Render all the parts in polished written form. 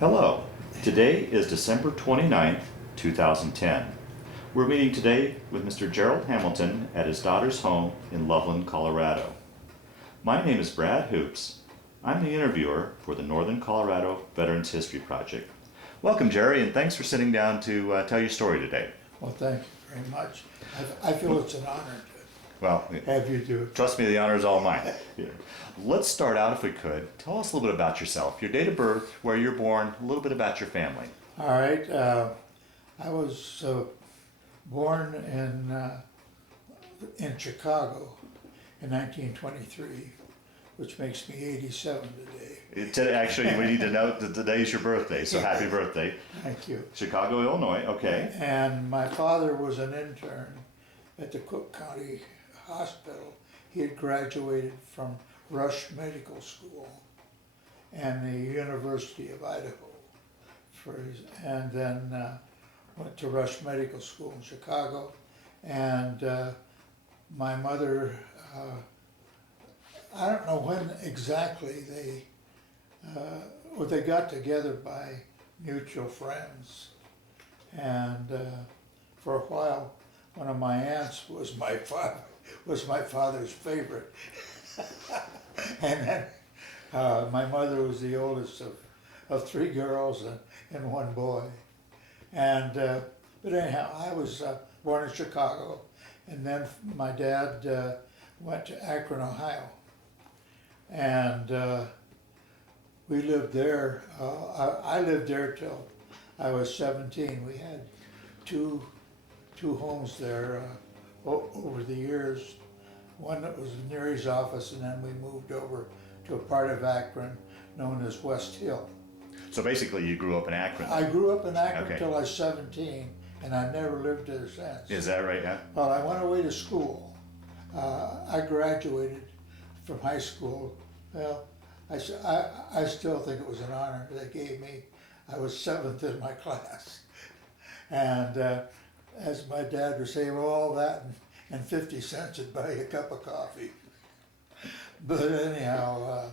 Hello, today is December 29th, 2010. We're meeting today with Mr. Gerald Hamilton at his daughter's home in Loveland, Colorado. My name is Brad Hoops. I'm the interviewer for the Northern Colorado Veterans History Project. Welcome, Jerry, and thanks for sitting down to tell your story today. Well, thank you very much. I feel it's an honor Well, to have you do it. trust me, the honor is all mine. Yeah. Let's start out, if we could. Tell us a little bit about yourself, your date of birth, where you're born, a little bit about your family. All right. I was born in Chicago in 1923, which makes me 87 today. Actually, we need to note that today's your birthday, so happy birthday. Thank you. Chicago, Illinois, okay. And my father was an intern at the Cook County Hospital. He had graduated from Rush Medical School and the University of Idaho, and then went to Rush Medical School in Chicago. And my mother, I don't know when exactly they got together by mutual friends, and for a while, one of my aunts was my father's favorite. And then my mother was the oldest of three girls and one boy. And but anyhow, I was born in Chicago, and then my dad went to Akron, Ohio, and we lived there. I lived there till I was 17. We had two homes there over the years. One that was near his office, and then we moved over to a part of Akron known as West Hill. So basically you grew up in Akron. I grew up in Akron Okay. till I was 17, and I never lived there since. Is that right? Yeah. Well, I went away to school. I graduated from high school. Well, I still think it was an honor they gave me. I was 7th in my class. And as my dad would say, well, all that and 50 cents would buy you a cup of coffee. But anyhow,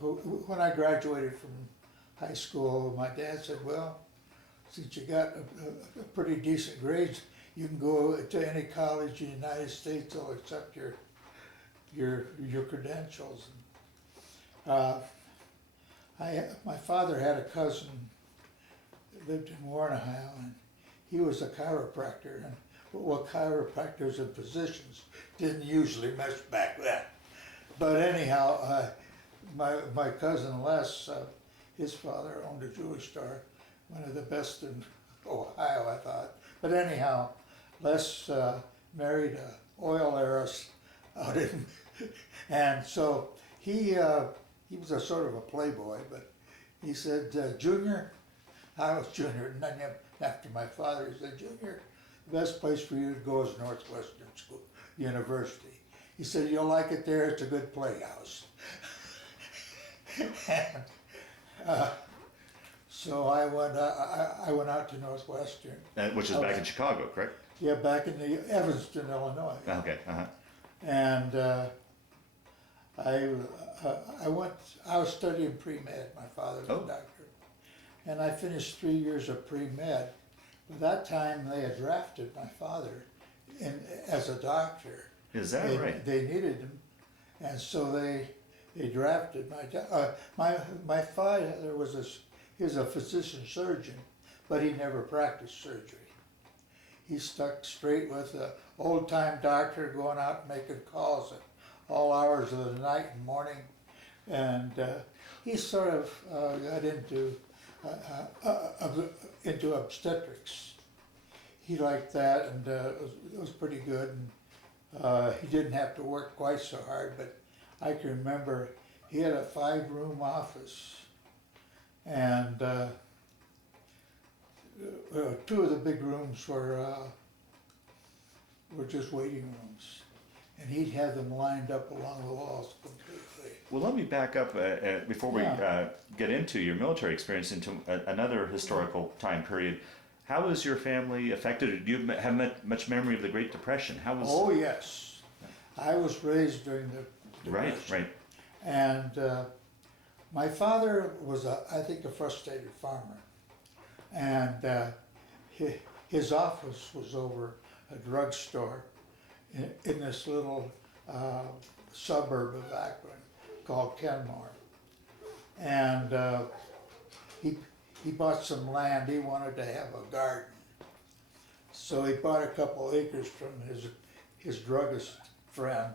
when I graduated from high school, my dad said, well, since you got a pretty decent grades, you can go to any college in the United States, they'll accept your credentials. My father had a cousin that lived in Warren, Ohio, and he was a chiropractor, and well, chiropractors and physicians didn't usually mesh back then. But anyhow, my cousin Les, his father owned a jewelry store, one of the best in Ohio, I thought. But anyhow, Les married an oil heiress out in, and so he was a sort of a playboy, but he said, Junior, I was Junior, and then after my father, he said, Junior, the best place for you to go is Northwestern School, University. He said, you'll like it there, it's a good playhouse. And, so I went out to Northwestern. Which is back in Chicago, correct? Yeah, back in the Evanston, Illinois. Okay. Uh-huh. And I was studying pre-med, my father's a doctor. And I finished 3 years of pre-med. By that time, they had drafted my father as a doctor. Is that right? They needed him, and so they drafted my father he was a physician surgeon, but he never practiced surgery. He stuck straight with an old-time doctor going out and making calls at all hours of the night and morning, and he sort of got into obstetrics. He liked that, and it was pretty good. And he didn't have to work quite so hard, but I can remember he had a 5-room office, and 2 of the big rooms were just waiting rooms, and he'd have them lined up along the walls completely. Well, let me back up before we get into your military experience into another historical time period. How was your family affected? Do you have much memory of the Great Depression? How was? Oh yes, I was raised during the Right, Depression. right. And My father was, I think, a frustrated farmer. And his office was over a drugstore in this little suburb of Akron called Kenmore. And he bought some land. He wanted to have a garden. So he bought a couple acres from his druggist friend,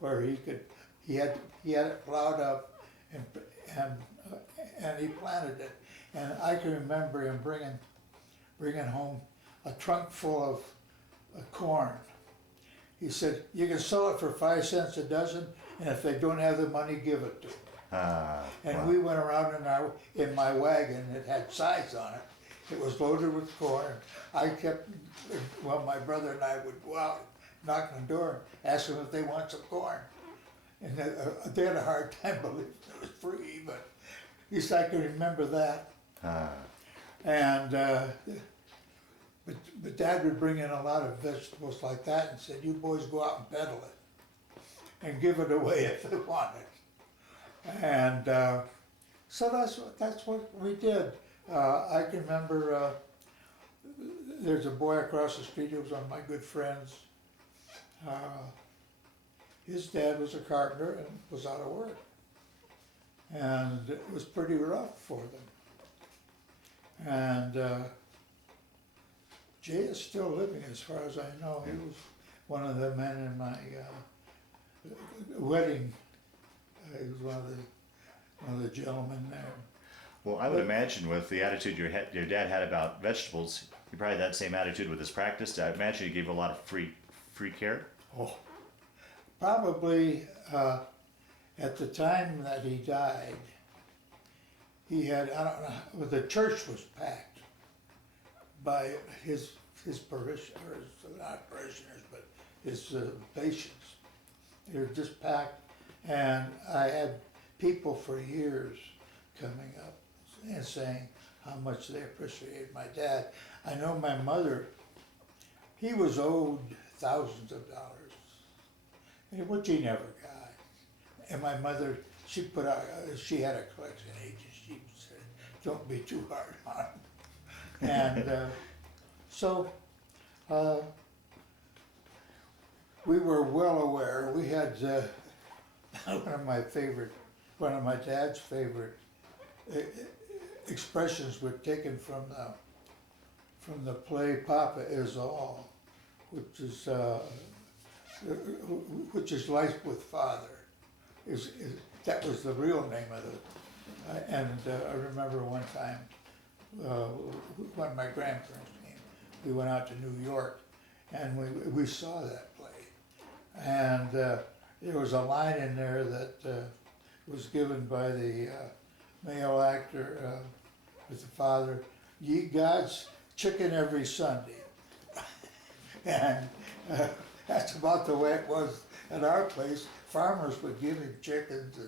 where he had it plowed up and he planted it. And I can remember him bringing home a trunk full of corn. He said, "You can sell it for 5 cents a dozen, and if they don't have the money, give it to them." And wow. we went around in my wagon. It had sides on it. It was loaded with corn. I kept, well, my brother and I would go out, knock on the door, ask them if they want some corn. And they had a hard time believing it was free, but at least I can remember that. And but Dad would bring in a lot of vegetables like that and said, "You boys go out and peddle it and give it away if they want it." And so that's what we did. I can remember there's a boy across the street who was one of my good friends. His dad was a carpenter and was out of work. And it was pretty rough for them. And Jay is still living as far as I know. He was one of the men in my wedding. He was one of the gentlemen there. Well, I would imagine with the attitude your dad had about vegetables, he probably had that same attitude with his practice. I imagine he gave a lot of free care. Oh, probably at the time that he died, he had, I don't know, the church was packed by his parishioners, not parishioners, but his patients. They were just packed, and I had people for years coming up and saying how much they appreciated my dad. I know my mother, he was owed thousands of dollars, which he never got. And my mother, she had a collection agent. She said, "Don't be too hard on him." And so we were well aware. We had one of my dad's favorite expressions were taken from the play Papa Is All, which is Life with Father. That was the real name of it. And I remember one time when my grandparents came, we went out to New York and we saw that play. And there was a line in there that was given by the male actor with the father, "Ye gods, chicken every Sunday." And that's about the way it was at our place. Farmers would give him chickens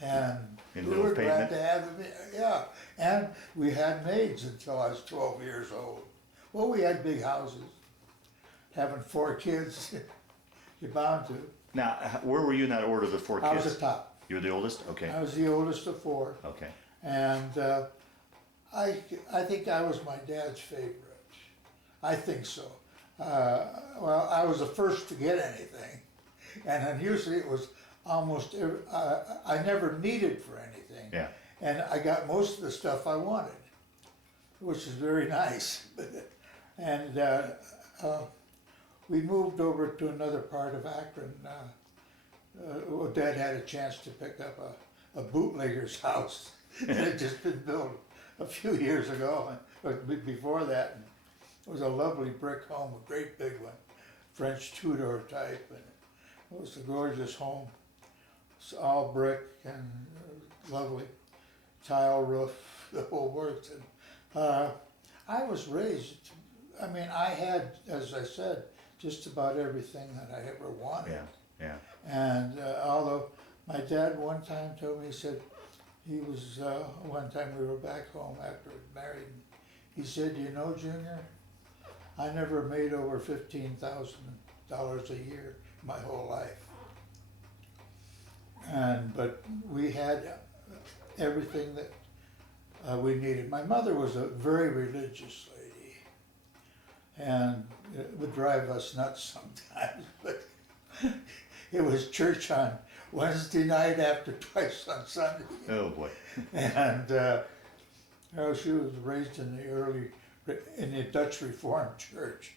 and we were glad to have them. Yeah, and we had maids until I was 12 years old. Well, we had big houses. Having 4 kids, you're bound to. Now, where were you in that order of the 4 kids? I was the top. You were the oldest? Okay. I was the oldest of 4. Okay. And I think I was my dad's favorite. I think so. Well, I was the first to get anything, and then usually it was almost. I never needed for anything. Yeah. And I got most of the stuff I wanted, which is very nice. And we moved over to another part of Akron. Well, Dad had a chance to pick up a bootlegger's house that had just been built a few years ago, but before that. It was a lovely brick home, a great big one, French two-door type, and it was a gorgeous home. It's all brick and lovely tile roof, the whole works. And I was raised, I mean, I had, as I said, just about everything that I ever wanted. Yeah. And although my dad one time told me, he said, he was, one time we were back home after we'd married, he said, "You know, Junior, I never made over $15,000 a year my whole life." But we had everything that we needed. My mother was a very religious lady, and it would drive us nuts sometimes, but it was church on Wednesday night after twice on Sunday. Oh boy. And she was raised in in the Dutch Reformed Church,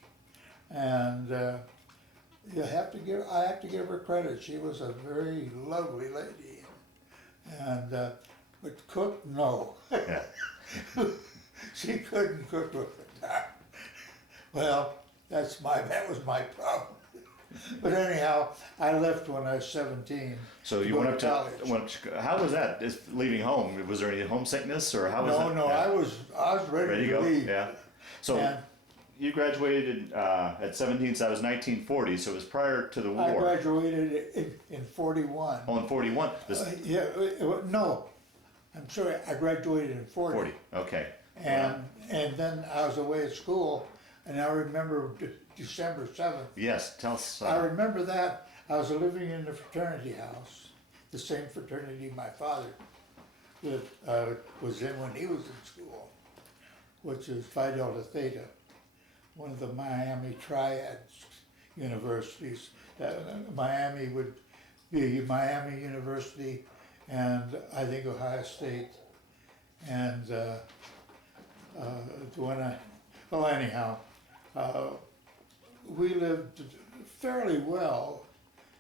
and I have to give her credit. She was a very lovely lady, and but cook, no. Yeah. She couldn't cook with the time. Well, that was my problem. But anyhow, I left when I was 17. So you go went up college. how was that? Just leaving home? Was there any homesickness or how was it? No, Yeah. I was ready to go? leave. Yeah. So And you graduated at 17, so that was 1940, so it was prior to the war. I graduated in 41. Oh, in 41. No, I'm sorry, I graduated in 40. 40, okay. And then I was away at school, and I remember December 7th. Yes, tell us. I remember that. I was living in the fraternity house, the same fraternity my father was in when he was in school, which is Phi Delta Theta, one of the Miami Triad universities. Miami would be Miami University, and I think Ohio State, and anyhow, we lived fairly well,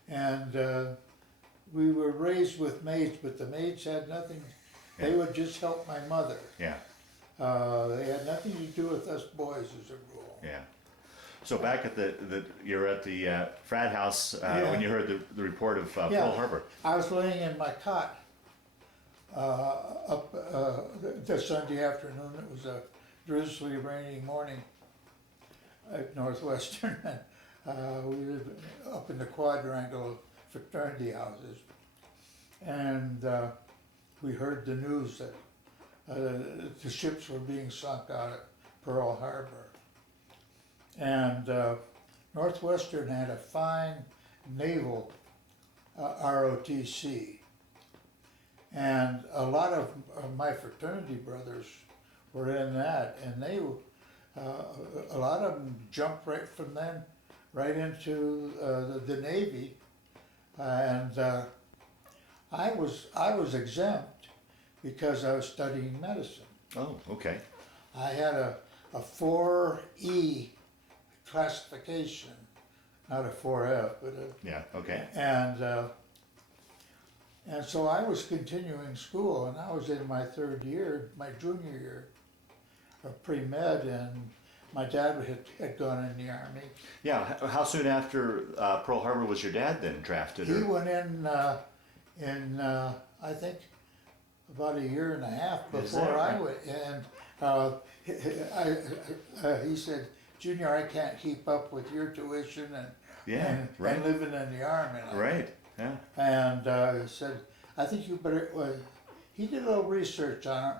and we were raised with maids, but the maids had nothing. They would just help my mother. Yeah. They had nothing to do with us boys as a rule. Yeah. So back at you're at the frat house when you heard the report of Pearl Harbor. I was laying in my cot up the Sunday afternoon. It was a drizzly, rainy morning at Northwestern, and we lived up in the quadrangle of fraternity houses, and we heard the news that the ships were being sunk out at Pearl Harbor. And Northwestern had a fine naval ROTC. And a lot of my fraternity brothers were in that, and a lot of them jumped right from then right into the Navy. And I was exempt because I was studying medicine. Oh, okay. I had a 4E classification, not a 4F, but Yeah, okay. and so I was continuing school, and I was in my third year, my junior year of pre-med, and my dad had gone in the Army. Yeah, how soon after Pearl Harbor was your dad then drafted? He went in I think about a year and a half before I went, and he said, "Junior, I can't keep up with your tuition and living in the Army." Right, yeah. And he said, "I think you better." Well, he did a little research on it.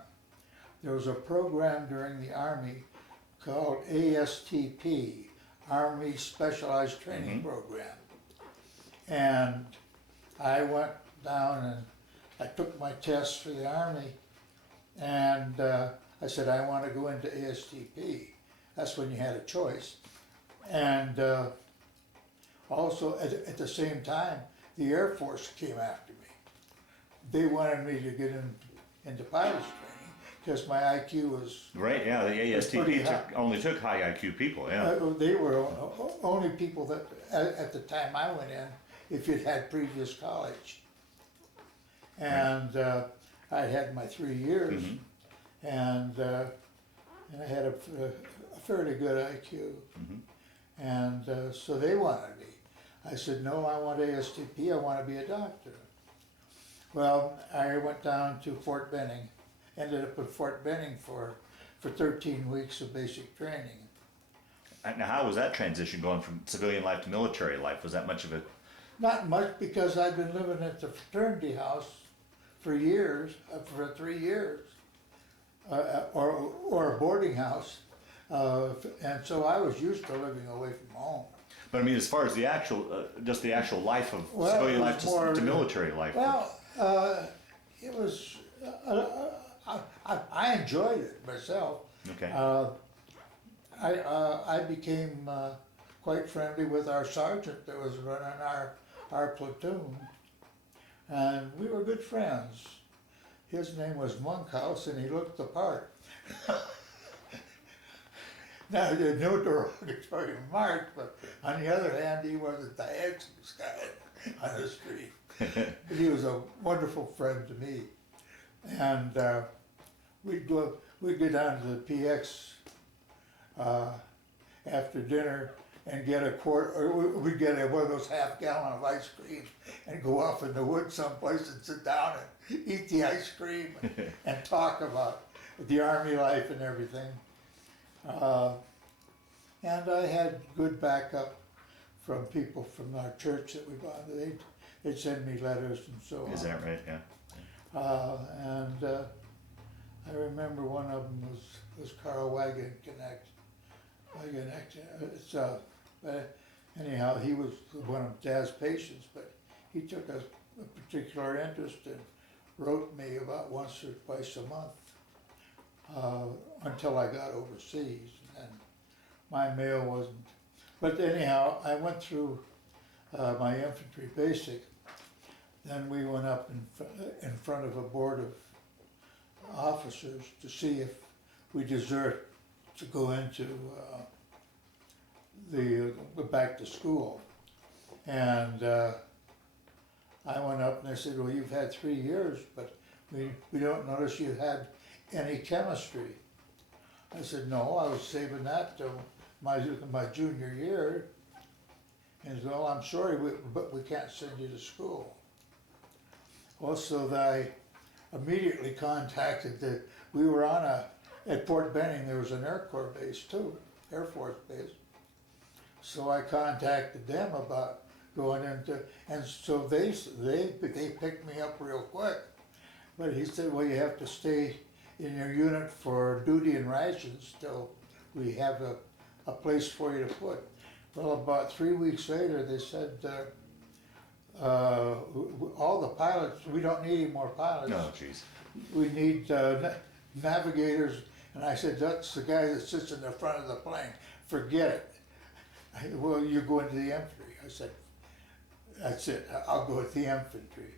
There was a program during the Army called ASTP, Army Specialized Training Program, and I went down and I took my tests for the Army, and I said, "I want to go into ASTP." That's when you had a choice. And also at the same time, the Air Force came after me. They wanted me to get into pilot's training because my IQ was right. Yeah, the ASTP only took high IQ people. Yeah, they were only people that at the time I went in, if you'd had previous college. And I had my 3 years, and I had a fairly good IQ, and so they wanted me. I said, "No, I want ASTP, I want to be a doctor." Well, I went down to Fort Benning, ended up at Fort Benning for 13 weeks of basic training. Now, how was that transition going from civilian life to military life? Was that much of a... Not much, because I'd been living at the fraternity house for years, for 3 years, or a boarding house, and so I was used to living away from home. But I mean, as far as the actual, just the actual life of Well, civilian it was life more- to military life. Well, it was, I enjoyed it myself. Okay. I became quite friendly with our sergeant that was running our platoon, and we were good friends. His name was Monkhouse, and he looked the part. Now, there's no derogatory remark, but on the other hand, he wasn't the handsomest guy on the street. But he was a wonderful friend to me. And we'd go down to the PX after dinner and get a quart, or we'd get one of those half-gallon of ice cream and go off in the woods someplace and sit down and eat the ice cream and talk about the Army life and everything. And I had good backup from people from our church that we belonged. They'd send me letters and so on. Is that right? Yeah. And I remember one of them was Carl Wagenknecht. But anyhow, he was one of Dad's patients, but he took a particular interest and wrote me about once or twice a month until I got overseas. And my mail wasn't. But anyhow, I went through my infantry basic. Then we went up in front of a board of officers to see if we deserved to go into back to school. And I went up and they said, well, you've had 3 years, but we don't notice you had any chemistry. I said, no, I was saving that till my junior year. And he said, well, I'm sorry, but we can't send you to school. Also, I immediately contacted we were at Fort Benning, there was an Air Corps base too, Air Force base. So I contacted them about going into, and so they picked me up real quick. But he said, well, you have to stay in your unit for duty and rations till we have a place for you to put. Well, about 3 weeks later, they said, all the pilots, we don't need any more pilots. Oh, jeez. We need navigators. And I said, that's the guy that sits in the front of the plane. Forget it. Well, you go into the infantry. I said, that's it. I'll go with the infantry.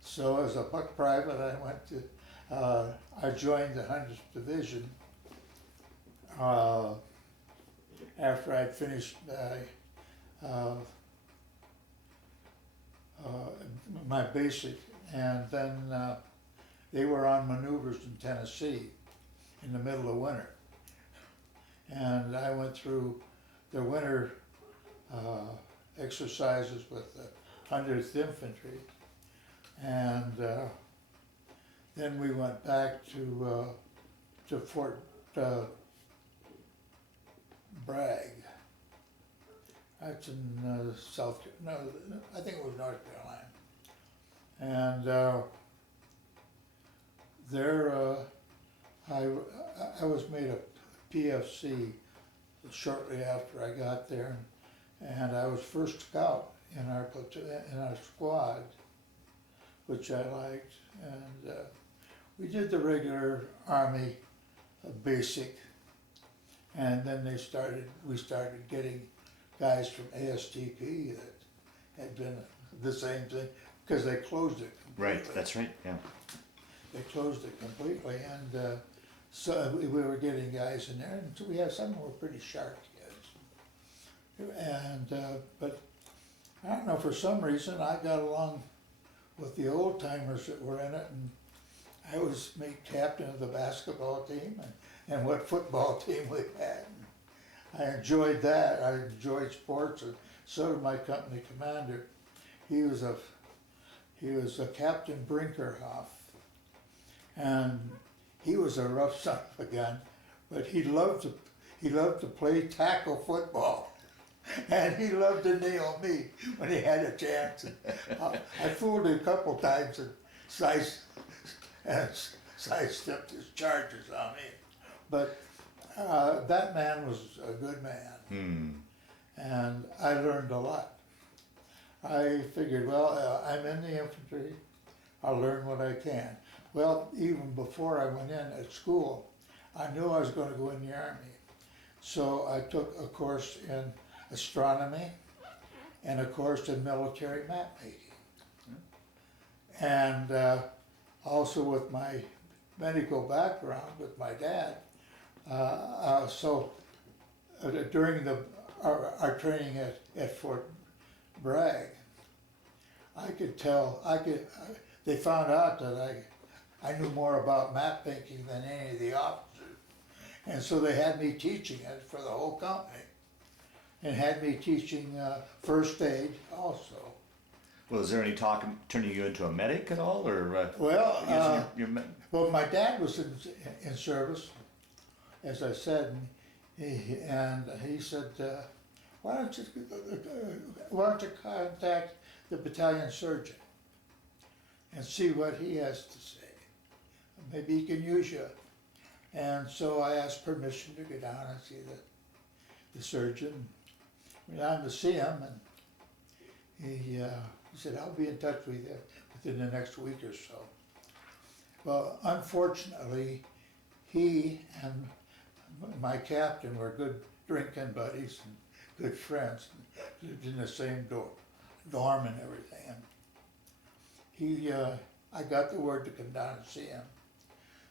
So as a buck private, I went to, I joined the 100th Division after I'd finished my basic, and then they were on maneuvers in Tennessee in the middle of winter. And I went through the winter exercises with the 100th Infantry, and then we went back to Fort Bragg. That's in I think it was North Carolina. And there I was made a PFC shortly after I got there, and I was first scout in our platoon, in our squad, which I liked. And we did the regular Army basic, and then we started getting guys from ASTP that had been the same thing, because they closed it completely. Right, that's right, yeah. They closed it completely, and so we were getting guys in there, and so we had some who were pretty sharp kids. And but I don't know, for some reason I got along with the old timers that were in it, and I was made captain of the basketball team and what football team we had. I enjoyed that. I enjoyed sports, and so did my company commander. He was a Captain Brinkerhoff, and he was a rough son of a gun, but he loved to play tackle football, and he loved to nail me when he had a chance. And, I fooled him a couple times and sidestepped his charges on me, but that man was a good man. and I learned a lot. I figured, well, I'm in the infantry, I'll learn what I can. Well, even before I went in at school, I knew I was going to go in the Army. So I took a course in astronomy and a course in military map making. And also with my medical background with my dad, during our training at Fort Bragg, they found out that I knew more about map making than any of the officers. And so they had me teaching it for the whole company, and had me teaching first aid also. Well, is there any talk of turning you into a medic at all, or Well, my dad was in service, as I said, and he said, why don't you contact the battalion surgeon and see what he has to say? Maybe he can use you. And so I asked permission to go down and see the surgeon. Went down to see him, and he said, I'll be in touch with you within the next week or so. Well, unfortunately, he and my captain were good drinking buddies and good friends, and lived in the same dorm and everything. And I got the word to come down and see him.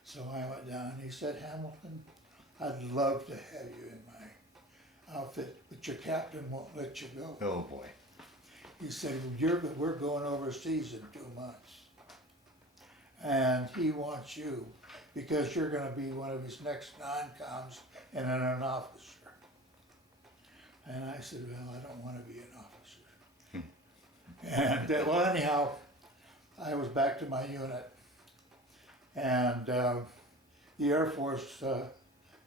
So I went down, and he said, Hamilton, I'd love to have you in my outfit, but your captain won't let you go. Oh boy. He said, we're going overseas in 2 months. And he wants you because you're going to be one of his next non-coms and an officer. And I said, well, I don't want to be an officer. And well, anyhow, I was back to my unit. And the Air Force,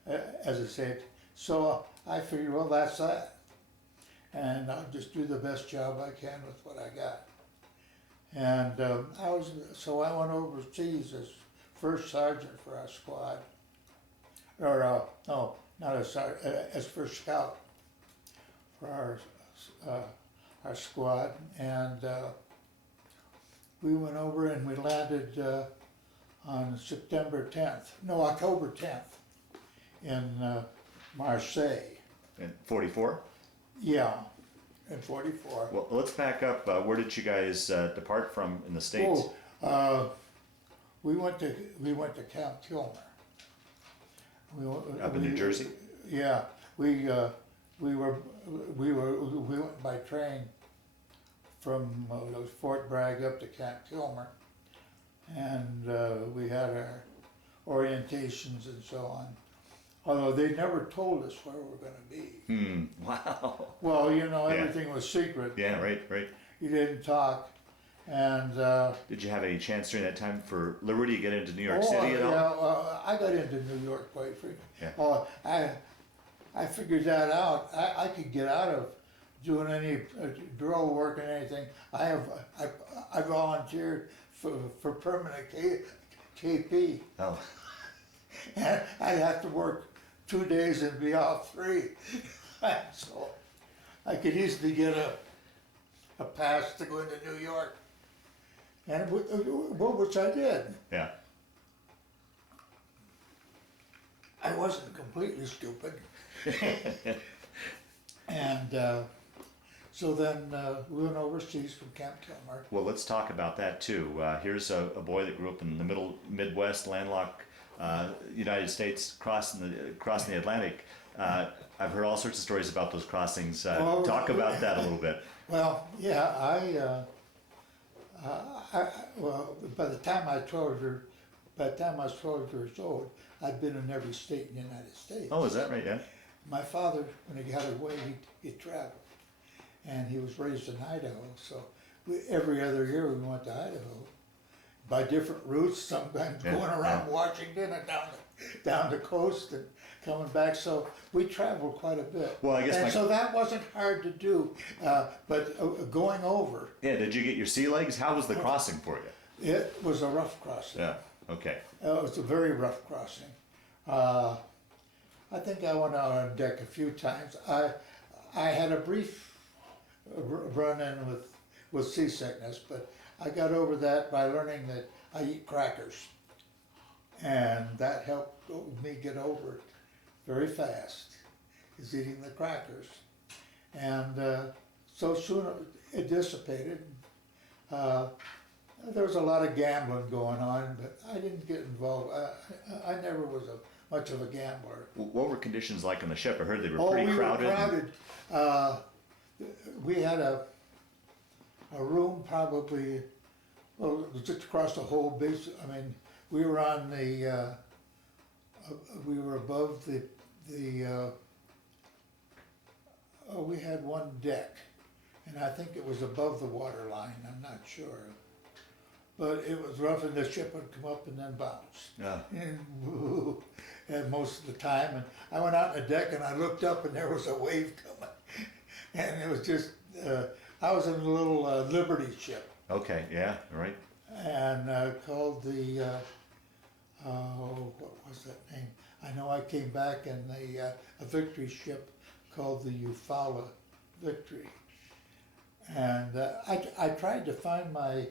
as I said, so I figured, well, that's that. And I'll just do the best job I can with what I got. And so I went overseas as first sergeant for our squad. Or, no, not as sergeant, as first scout for our squad. And we went over and we landed on October 10th in Marseille. In 44? Yeah, in 44. Well, let's back up. Where did you guys depart from in the States? We went to Camp Kilmer. Up in New Jersey? Yeah, we went by train from Fort Bragg up to Camp Kilmer, and we had our orientations and so on. Although they never told us where we were going to be. Wow. Well, everything was secret. Yeah, right. You didn't talk. And did you have any chance during that time for liberty to get into New York City at all? Yeah, I got into New York quite frequently. Yeah. Oh, I figured that out. I could get out of doing any drill work and anything. I volunteered for permanent KP. Oh. And I'd have to work 2 days and be off 3. So I could easily get a pass to go into New York. And which I did. Yeah. I wasn't completely stupid. And so then we went overseas from Camp Kilmer. Well, let's talk about that too. Here's a boy that grew up in the Midwest, landlocked United States, crossing the Atlantic. I've heard all sorts of stories about those crossings. Talk about that a little bit. Well, yeah, well, by the time I was 12 years old, I'd been in every state in the United States. Oh, is that right? Yeah. My father, when he got away, he traveled, and he was raised in Idaho. So every other year we went to Idaho, by different routes. Sometimes going around Washington and down the coast and coming back. So we traveled quite a bit. Well, I guess so that wasn't hard to do, but going over. Yeah. Did you get your sea legs? How was the crossing for you? It was a rough crossing. Yeah. Okay. It was a very rough crossing. I think I went out on deck a few times. I had a brief run-in with seasickness, but I got over that by learning that I eat crackers. And that helped me get over it very fast, is eating the crackers. And so soon it dissipated. There was a lot of gambling going on, but I didn't get involved. I never was much of a gambler. What were conditions like on the ship? I heard they were Oh, pretty we crowded. were crowded. We had a room probably, well, just across the whole beach. I mean, we were on the, we were above we had one deck, and I think it was above the water line, I'm not sure. But it was rough, and the ship would come up and then bounce. Yeah. And most of the time, and I went out on the deck and I looked up and there was a wave coming. And it was just, I was in a little Liberty ship. Okay, yeah, right. And called the, what was that name? I know I came back in a Victory ship called the Eufaula Victory. And I tried to find my,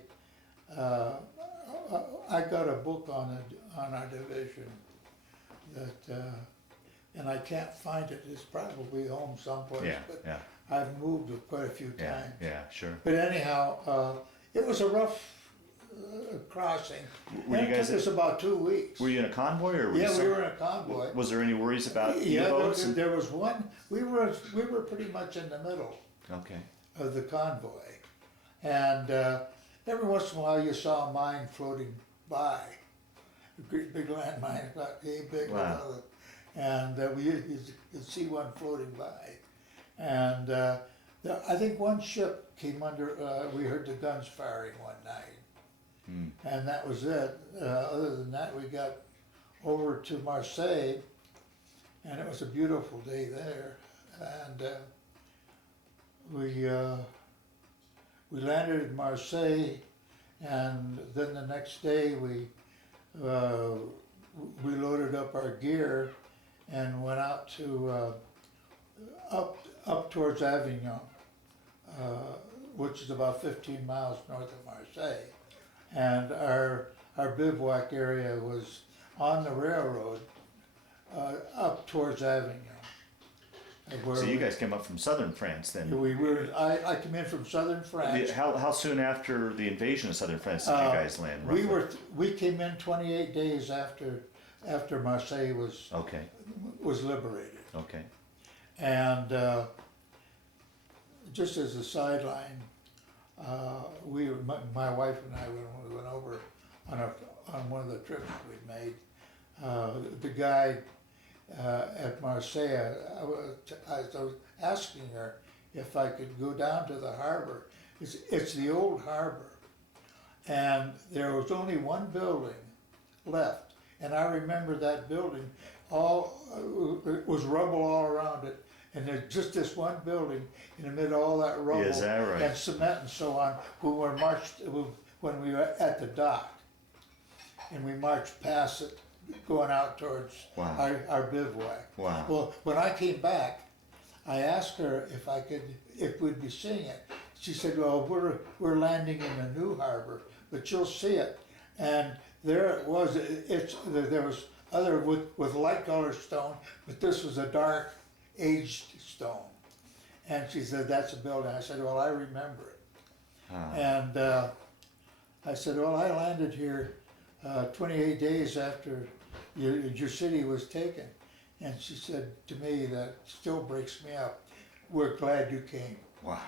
I got a book on our division that, and I can't find it. It's probably home someplace, Yeah, but yeah. I've moved it quite a few Yeah, times. yeah, sure. But anyhow, it was a rough crossing. Were you It guys took us about 2 weeks. Were you in a convoy or were you Yeah, we some- were in a convoy. Was there any worries about Yeah, U-boats? there was one. We were pretty much in the middle Okay. of the convoy, and every once in a while you saw a mine floating by, a great big landmine, about a big, Wow. and you'd see one floating by, and I think one ship came under. We heard the guns firing one night, and that was it. Other than that, we got over to Marseille, and it was a beautiful day there, and we landed in Marseille, and then the next day we loaded up our gear and went out to up towards Avignon, which is about 15 miles north of Marseille, and our bivouac area was on the railroad up towards Avignon. So you guys came up from southern France then? I came in from southern France. How soon after the invasion of southern France did you guys land? Roughly? We came in 28 days after Marseille was Okay. liberated. Okay. And just as a sideline, my wife and I went over on one of the trips we'd made. The guy at Marseille, I was asking her if I could go down to the harbor. It's the old harbor, and there was only one building left, and I remember that building. It was rubble all around it, and there's just this one building in the middle of all that rubble. Is that right? And cement and so on. When we were at the dock, and we marched past it, going out towards Wow. our bivouac. Wow. Well, when I came back, I asked her if we'd be seeing it. She said, "Well, we're landing in a new harbor, but you'll see it." And there it was. There was other with light colored stone, but this was a dark, aged stone. And she said, "That's a building." I said, "Well, I remember it." And I said, "Well, I landed here 28 days after your city was taken." And she said to me, that still breaks me up, "We're glad you came." Wow.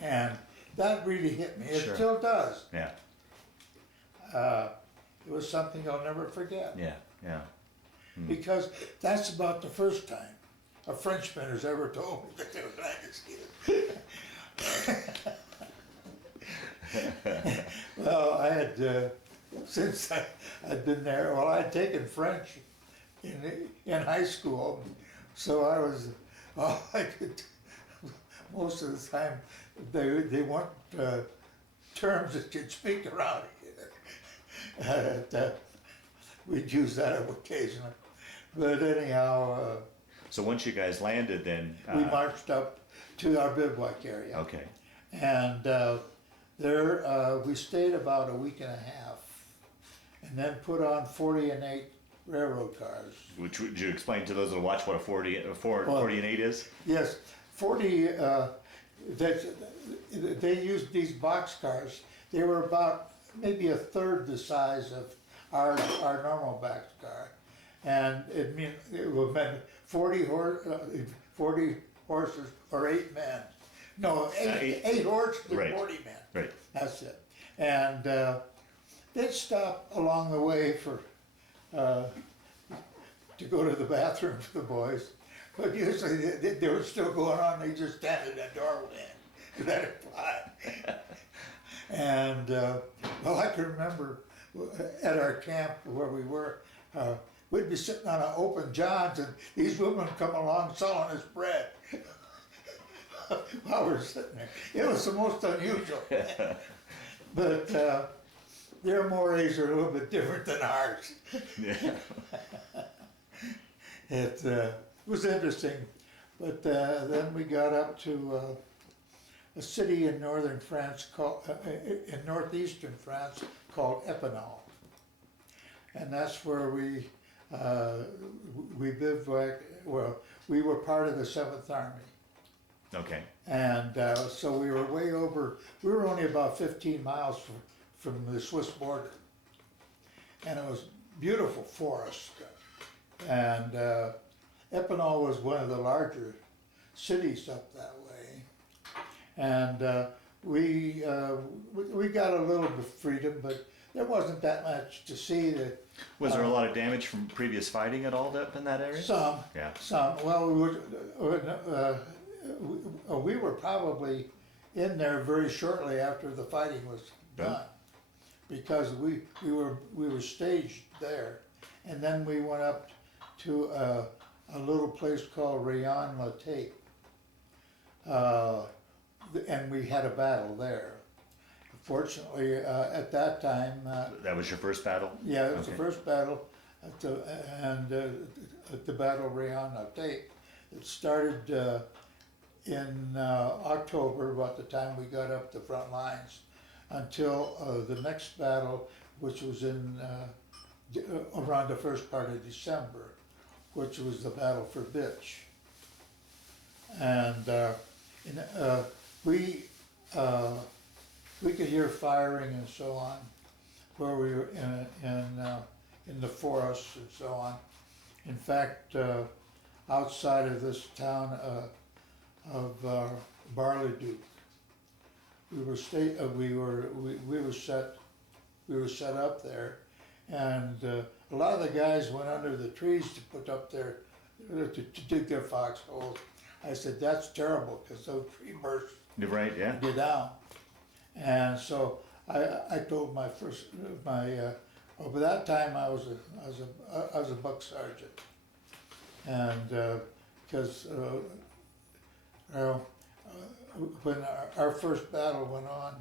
And that really hit me. It Sure. still does. Yeah. It was something I'll never forget. Yeah. Yeah. Because that's about the first time a Frenchman has ever told me that they were glad to see it. Well, I had, since I'd been there, well, I'd taken French in high school, so I was, all I could, most of the time, they weren't terms that you'd speak around here. We'd use that occasionally. But anyhow, So once you guys landed, then We marched up to our bivouac area. okay, And there we stayed about a week and a half, and then put on 40 and 8 railroad cars. which would you explain to those that watch what a 40 and 8 is? Yes, 40. They used these box cars. They were about maybe a third the size of our normal box car, and it would mean 40 horses or 8 men. No, eight horses and Right. 40 men. Right. That's it. And they'd stop along the way for to go to the bathroom for the boys. But usually they were still going on. They just stand in the doorway and let it fly. And well, I can remember at our camp where we were, we'd be sitting on an open johns, and these women come along selling us bread while we're sitting there. It was the most unusual. But their mores are a little bit different than ours. Yeah. It was interesting, but then we got up to a city in northern France called, in northeastern France called Epinal, and that's where we bivouacked. Well, we were part of the 7th Army, Okay. and so we were way over. We were only about 15 miles from the Swiss border, and it was beautiful forest. And Epinal was one of the larger cities up that way, and we got a little bit of freedom, but there wasn't that much to see. That Was there a lot of damage from previous fighting at all up in that area? some, Yeah. some. Well, we were probably in there very shortly after the fighting was done, because we were staged there, and then we went up to a little place called Rayon La Tape, and we had a battle there. Fortunately, at that time, That was your first battle? yeah, it was Okay. the first battle at the Battle of Rayon La Tape. It started in October, about the time we got up the front lines, until the next battle, which was in around the first part of December, which was the battle for Bitche. And we could hear firing and so on, where we were in the forests and so on. In fact, outside of this town of Bar-le-Duc, we were set up there, and a lot of the guys went under the trees to put up their to dig their foxholes. I said, that's terrible, because those tree bursts You're right, yeah. get down. And so I told by that time I was a buck sergeant, and because when our first battle went on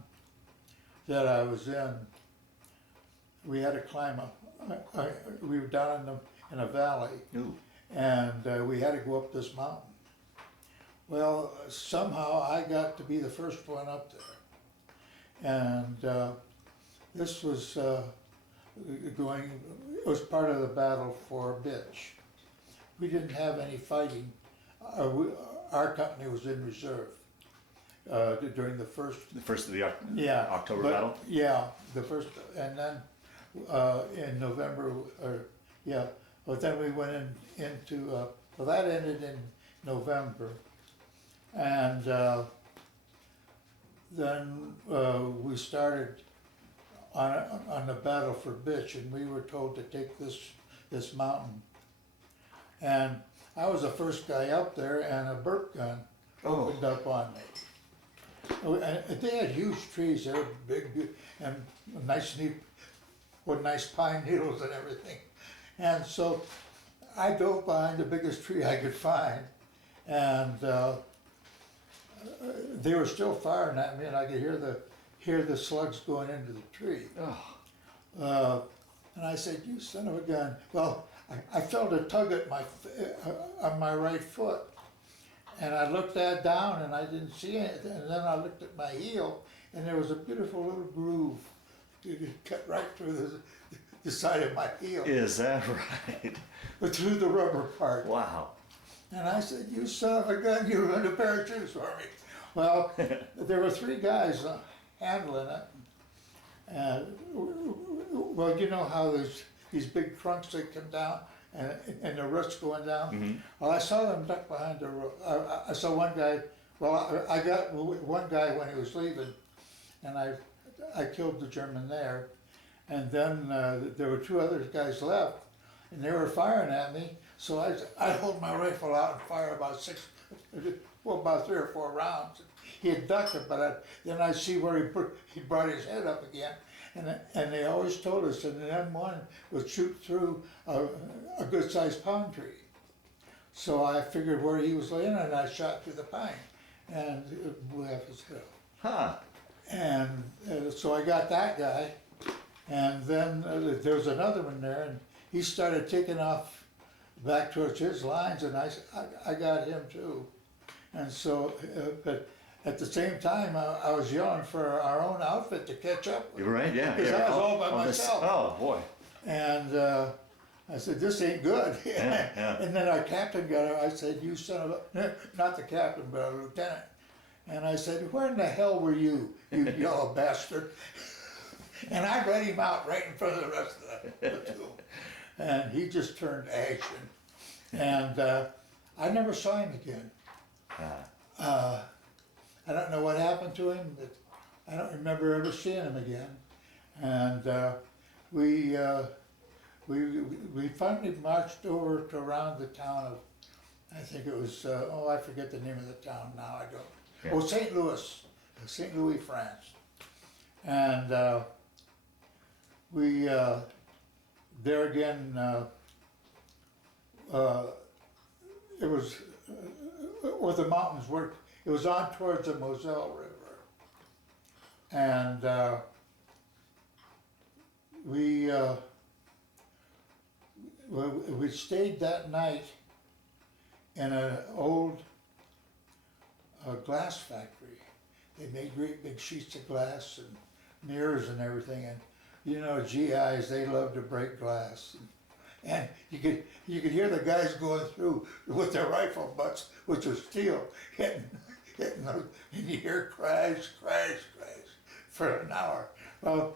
that I was in, we had to climb we were down in a valley, Ooh. and we had to go up this mountain. Well, somehow I got to be the first one up there, and this was it was part of the battle for Bitche. We didn't have any fighting. Our company was in reserve during the first. The first of the Yeah, October but- battle? Yeah, the first, and then in November, but then we went into, well, that ended in November. And then we started on the battle for Bitche, and we were told to take this mountain. And I was the first guy up there, and a burp gun opened up on me. And they had huge trees, they were big, and nice pine needles and everything. And so I dove behind the biggest tree I could find, and they were still firing at me, and I could hear the slugs going into the tree. Oh. And I said, you son of a gun. Well, I felt a tug at on my right foot. And I looked that down and I didn't see anything. And then I looked at my heel and there was a beautiful little groove. It cut right through the side of my heel. Is that right? But through the rubber part. Wow. And I said, you son of a gun, you ruined a pair of shoes for me. Well, there were 3 guys handling it. And, well, you know how there's these big trunks that come down and the roots going down? Mm-hmm. Well, I saw them duck behind the root. I saw one guy, well, I got one guy when he was leaving, and I killed the German there. And then there were 2 other guys left, and they were firing at me. So I hold my rifle out and fire about 3 or 4 rounds. He had ducked it, but then I see where he brought his head up again. And they always told us that an M1 would shoot through a good-sized pine tree. So I figured where he was laying, and I shot through the pine, and it blew half his head off. Huh. And so I got that guy, and then there was another one there, and he started taking off back towards his lines, and I got him too. And so, but at the same time, I was yelling for our own outfit to catch up with. You're right, yeah. Because I was all by myself. Oh, boy. And I said, this ain't good. Yeah. And then our captain got her, I said, you son of a, not the captain, but a lieutenant. And I said, where in the hell were you yellow bastard? And I read him out right in front of the rest of the platoon. And he just turned ashen. And I never saw him again. I don't know what happened to him, but I don't remember ever seeing him again. And we finally marched over to around the town of, I think it was, I forget the name of the town now, I don't. Yeah. Oh, St. Louis, France. And we, there again, it was where the mountains were. It was on towards the Moselle River. And we stayed that night in an old glass factory. They made great big sheets of glass and mirrors and everything. And you know, GIs, they love to break glass. And you could hear the guys going through with their rifle butts, which was steel, hitting those, and you hear crash, crash, crash for an hour. Well,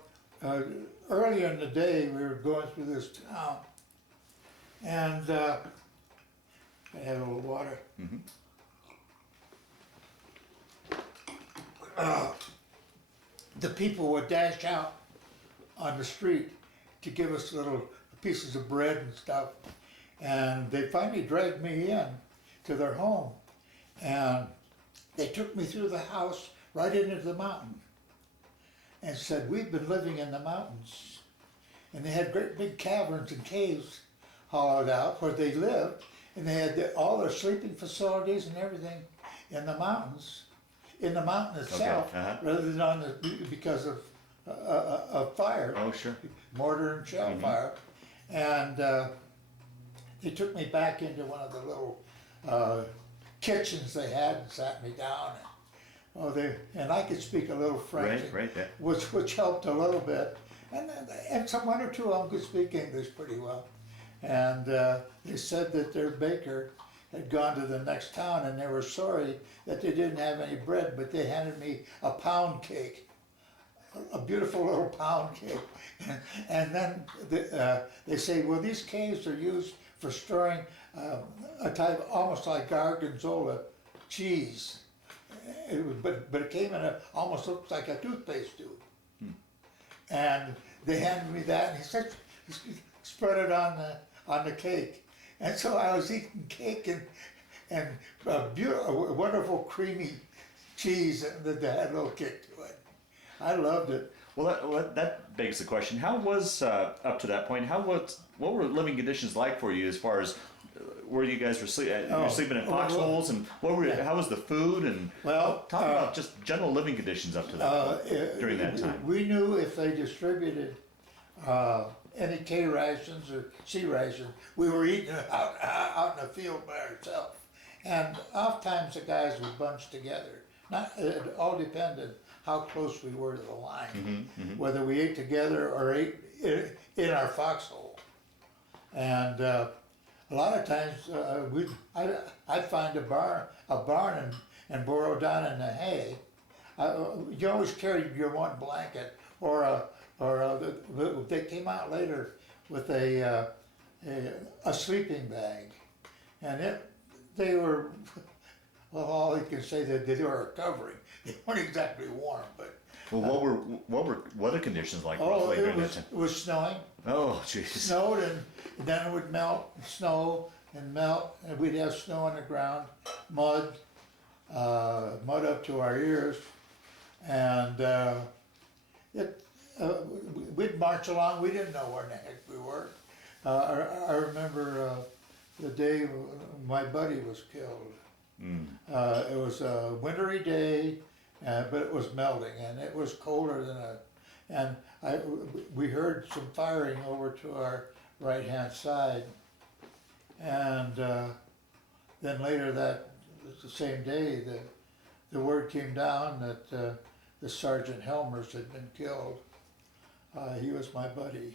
early in the day, we were going through this town, and I had a little water. Mm-hmm. The people would dash out on the street to give us little pieces of bread and stuff, and they finally dragged me in to their home, and they took me through the house right into the mountain and said, we've been living in the mountains. And they had great big caverns and caves hollowed out where they lived, and they had all their sleeping facilities and everything in the mountains, in the mountain itself, Okay. Uh-huh. rather than on the, because of fire. Oh, sure. Mortar and shell Mm-hmm. fire. And they took me back into one of the little kitchens they had and sat me down. And I could speak a little French, Right, yeah. which helped a little bit. And one or two of them could speak English pretty well. And they said that their baker had gone to the next town and they were sorry that they didn't have any bread, but they handed me a pound cake. A beautiful little pound cake. And then they say, well, these caves are used for storing a type almost like gorgonzola cheese. But it came in almost looks like a toothpaste tube. And they handed me that and he said, spread it on the cake. And so I was eating cake and a wonderful creamy cheese that had a little kick to it. I loved it. Well, that begs the question: how was up to that point? What were living conditions like for you, as far as where you guys were sleeping? You were sleeping in foxholes, and how was the food? And talk about just general living conditions up to that point, during that time. We knew if they distributed any K rations or C rations. We were eating out in the field by ourselves. And oftentimes the guys would bunch together. It all depended how close we were to the line, whether we ate together or ate in our foxhole. And a lot of times I'd find a barn and burrow down in the hay. You always carried your one blanket, or they came out later with a sleeping bag, and they were, well, all you can say that they were a covering. They weren't exactly warm, but. Well, what were weather conditions like roughly during that time? It was snowing. Oh, jeez. Snowed, and then it would melt, snow and melt, and we'd have snow on the ground, mud up to our ears, and we'd march along. We didn't know where in the heck we were. I remember the day my buddy was killed. It was a wintry day, but it was melting, and it was colder than we heard some firing over to our right-hand side, and then later the same day, the word came down that the Sergeant Helmers had been killed. He was my buddy.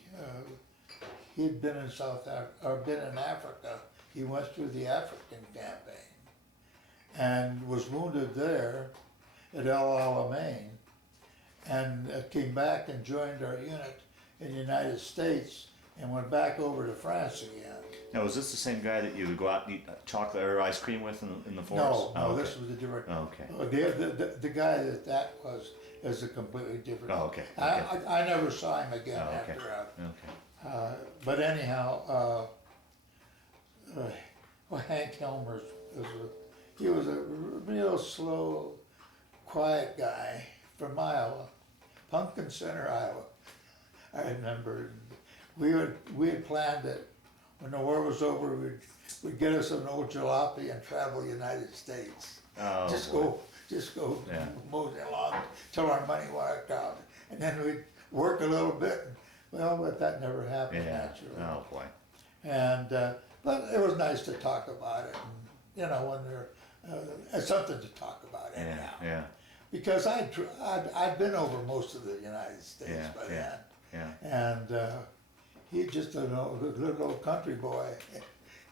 He'd been in been in Africa. He went through the African campaign and was wounded there at El Alamein, and came back and joined our unit in the United States and went back over to France again. Now, was this the same guy that you would go out and eat chocolate or ice cream with in the forest? No, this was a different. Okay. The guy that was is a completely different. Oh, okay. I never saw him again after that. Okay. But anyhow, Hank Helmers he was a real slow, quiet guy from Iowa, Pumpkin Center, Iowa. I remember we had planned that when the war was over, we'd get us an old jalopy and travel the United States. Oh, just go mosey along till our money wiped out, and then we'd work a little bit. Well, but that never happened naturally. Oh boy. And but it was nice to talk about it, and when there it's something to talk about anyhow. Yeah. Because I'd been over most of the United States by then. Yeah. And he's just a little old country boy,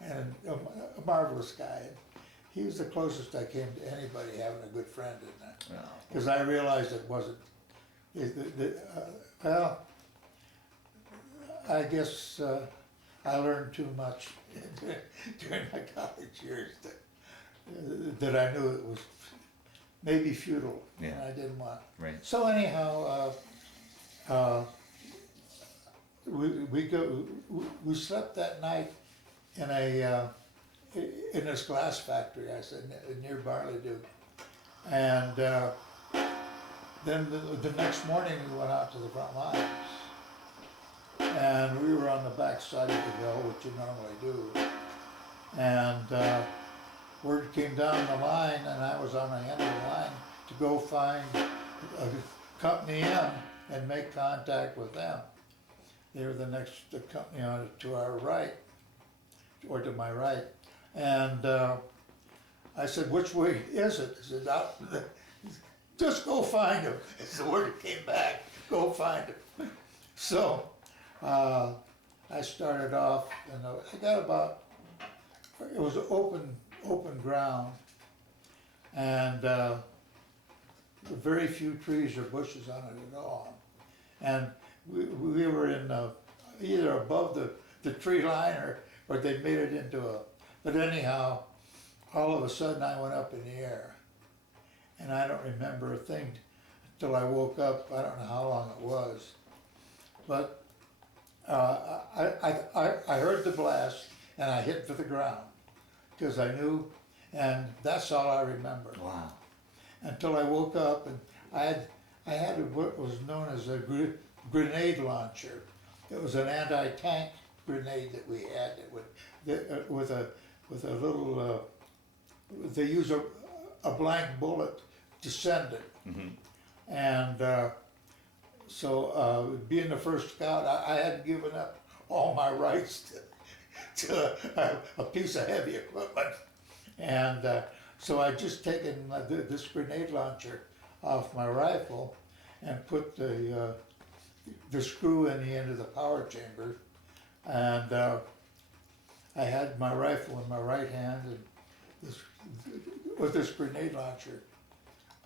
and a marvelous guy. He was the closest I came to anybody having a good friend in there. Because I realized it wasn't. Well, I guess I learned too much during my college years that I knew it was maybe futile, and I didn't want. Right. So anyhow, we slept that night in this glass factory, I said, near Barleydew, and then the next morning we went out to the front lines, and we were on the back side of the hill, which you normally do, and word came down the line, and I was on the end of the line to go find Company M and make contact with them. They were the next company on to our right, or to my right. And I said, which way is it? He said, just go find him. It's the word that came back, go find him. So I started off, and I got about, it was open ground, and very few trees or bushes on it at all. And we were in either above the tree line, or they made it into but anyhow, all of a sudden I went up in the air, and I don't remember a thing until I woke up. I don't know how long it was, but I heard the blast, and I hit to the ground, because I knew, and that's all I remember. Wow. Until I woke up, and I had what was known as a grenade launcher. It was an anti-tank grenade that we had with a little. They use a blank bullet to send it, and being the first scout, I hadn't given up all my rights to a piece of heavy equipment. And so I just taken this grenade launcher off my rifle and put the screw in the end of the power chamber. And I had my rifle in my right hand and with this grenade launcher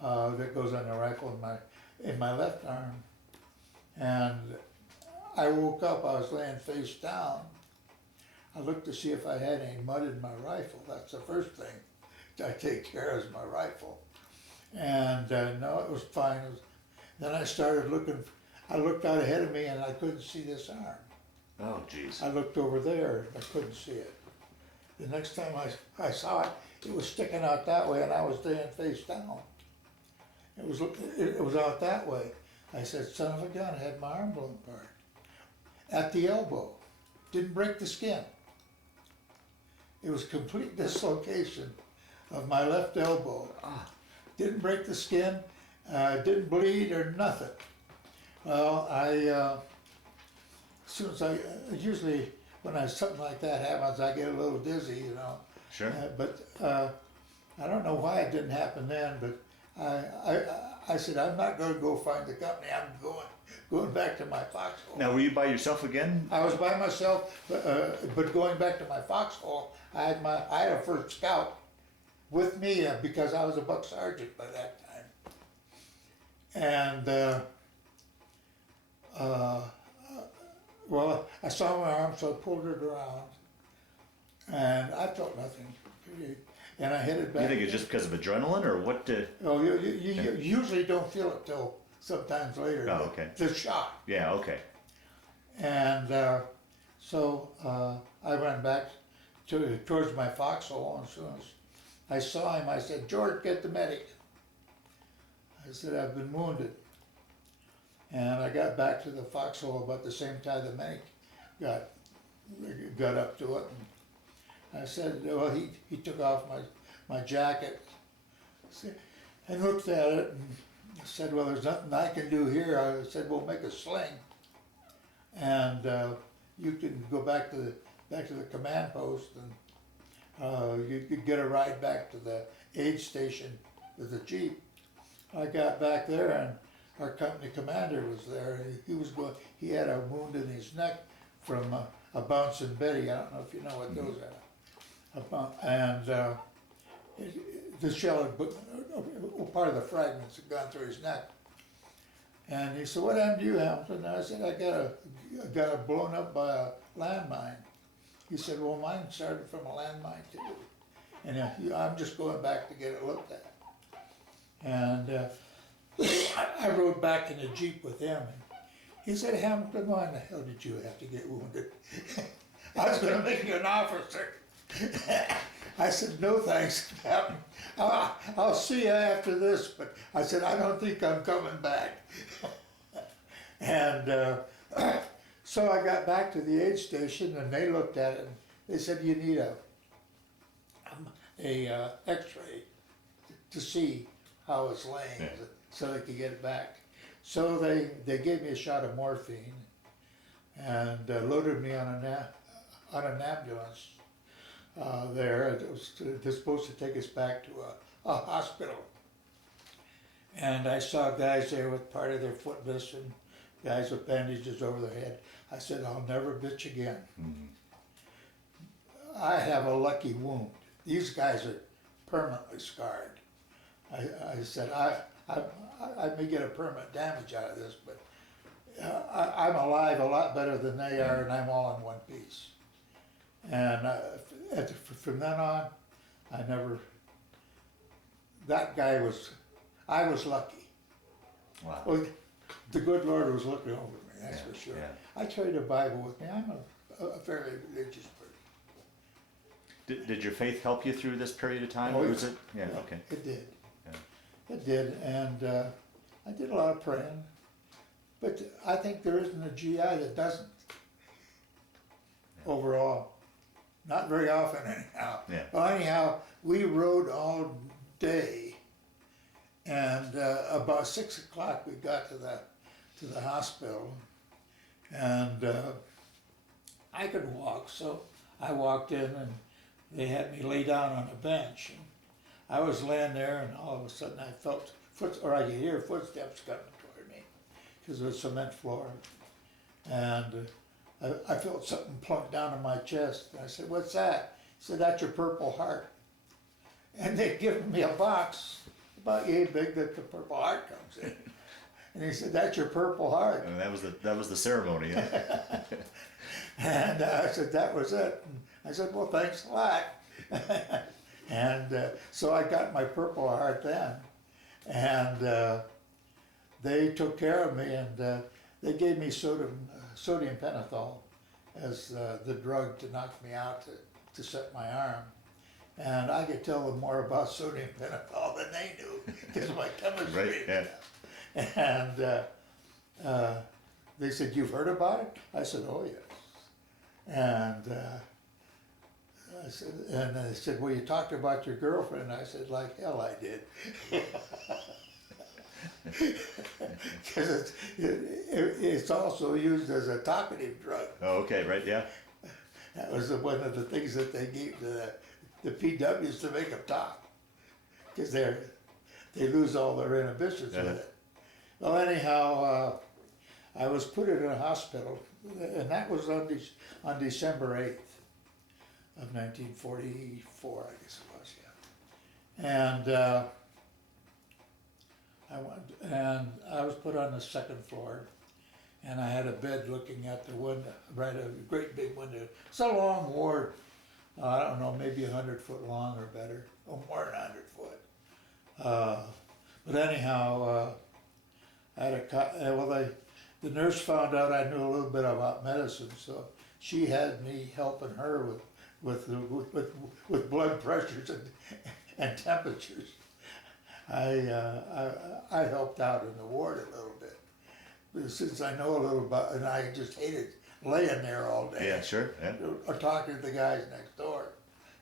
that goes on the rifle in my left arm. And I woke up, I was laying face down. I looked to see if I had any mud in my rifle. That's the first thing I take care of is my rifle. And no, it was fine. Then I started looking, I looked out ahead of me and I couldn't see this arm. Oh, geez. I looked over there, I couldn't see it. The next time I saw it, it was sticking out that way and I was laying face down. It was out that way. I said, son of a gun, I had my arm blown apart. At the elbow. Didn't break the skin. It was complete dislocation of my left elbow. Didn't break the skin, didn't bleed or nothing. Well, usually when something like that happens, I get a little dizzy, you know. Sure. But I don't know why it didn't happen then, but I said, I'm not going to go find the company. I'm going back to my foxhole. Now, were you by yourself again? I was by myself, but going back to my foxhole, I had a first scout with me because I was a buck sergeant by that time. And well, I saw my arm, so I pulled it around, and I felt nothing. And I headed back. You think it's just because of adrenaline, or what? Oh, you usually don't feel it till sometimes later. Oh, okay. The shock. Yeah, okay. And so I ran back towards my foxhole, and as soon as I saw him, I said, George, get the medic. I said, I've been wounded. And I got back to the foxhole about the same time the medic got up to it. And I said, well, he took off my jacket and looked at it and said, well, there's nothing I can do here. I said, we'll make a sling. And you can go back to the command post and you could get a ride back to the aid station with the Jeep. I got back there and our company commander was there. He had a wound in his neck from a bouncing Betty. I don't know if you know what those are. And the shell had, part of the fragments had gone through his neck. And he said, what happened to you, Hamilton? And I said, I got it blown up by a landmine. He said, well, mine started from a landmine too. And I'm just going back to get it looked at. And I rode back in the Jeep with him. And he said, Hamilton, why in the hell did you have to get wounded? I was going to make you an officer. I said, no thanks, Captain. I'll see you after this, but I said, I don't think I'm coming back. And so I got back to the aid station and they looked at it and they said, you need a x-ray to see how it's laying so they could get it back. So they gave me a shot of morphine and loaded me on an ambulance there. They're supposed to take us back to a hospital. And I saw guys there with part of their foot missing, guys with bandages over their head. I said, I'll never bitch again. Mm-hmm. I have a lucky wound. These guys are permanently scarred. I said, I may get a permanent damage out of this, but I'm alive a lot better than they are, and I'm all in one piece. And from then on, I was lucky. Wow. Well, the good Lord was looking over me, that's for sure. Yeah. I carried a Bible with me. I'm a fairly religious person. Did your faith help you through this period of time? Oh, or was it? Yeah, okay. It did. Yeah. It did, and I did a lot of praying. But I think there isn't a GI that doesn't. Yeah. Overall. Not very often anyhow. Yeah. Well, anyhow, we rode all day, and about 6 o'clock we got to to the hospital, and I could walk, so I walked in and they had me lay down on a bench. And I was laying there, and all of a sudden I felt I could hear footsteps coming toward me because it was cement floor, and I felt something plunk down in my chest. And I said, "What's that?" He said, "That's your Purple Heart." And they'd given me a box about yay big that the Purple Heart comes in. And he said, "That's your Purple Heart." And that was the ceremony. Yeah? And I said, "That was it." And I said, "Well, thanks a lot." And so I got my Purple Heart then. And they took care of me, and they gave me sodium pentothal as the drug to knock me out to set my arm. And I could tell them more about sodium pentothal than they knew because of my chemistry. Right, yeah. And they said, "You've heard about it?" I said, "Oh, yes." And they said, "Well, you talked about your girlfriend." I said, "Like hell I did." Because it's also used as a talkative drug. Oh, okay, right, yeah. That was one of the things that they gave to the PWs to make them talk, because they lose all their inhibitions with it. Well, anyhow, I was put in a hospital, and that was on December 8th of 1944, I guess it was, yeah. And I was put on the second floor, and I had a bed looking at the window, right, a great big window. It's a long ward, I don't know, maybe 100 foot long or better, or more than 100 foot. But anyhow, I had the nurse found out I knew a little bit about medicine, so she had me helping her with blood pressures and temperatures. I helped out in the ward a little bit, but since I know a little about, and I just hated laying there all day. Yeah, sure. Yeah. Or talking to the guys next door,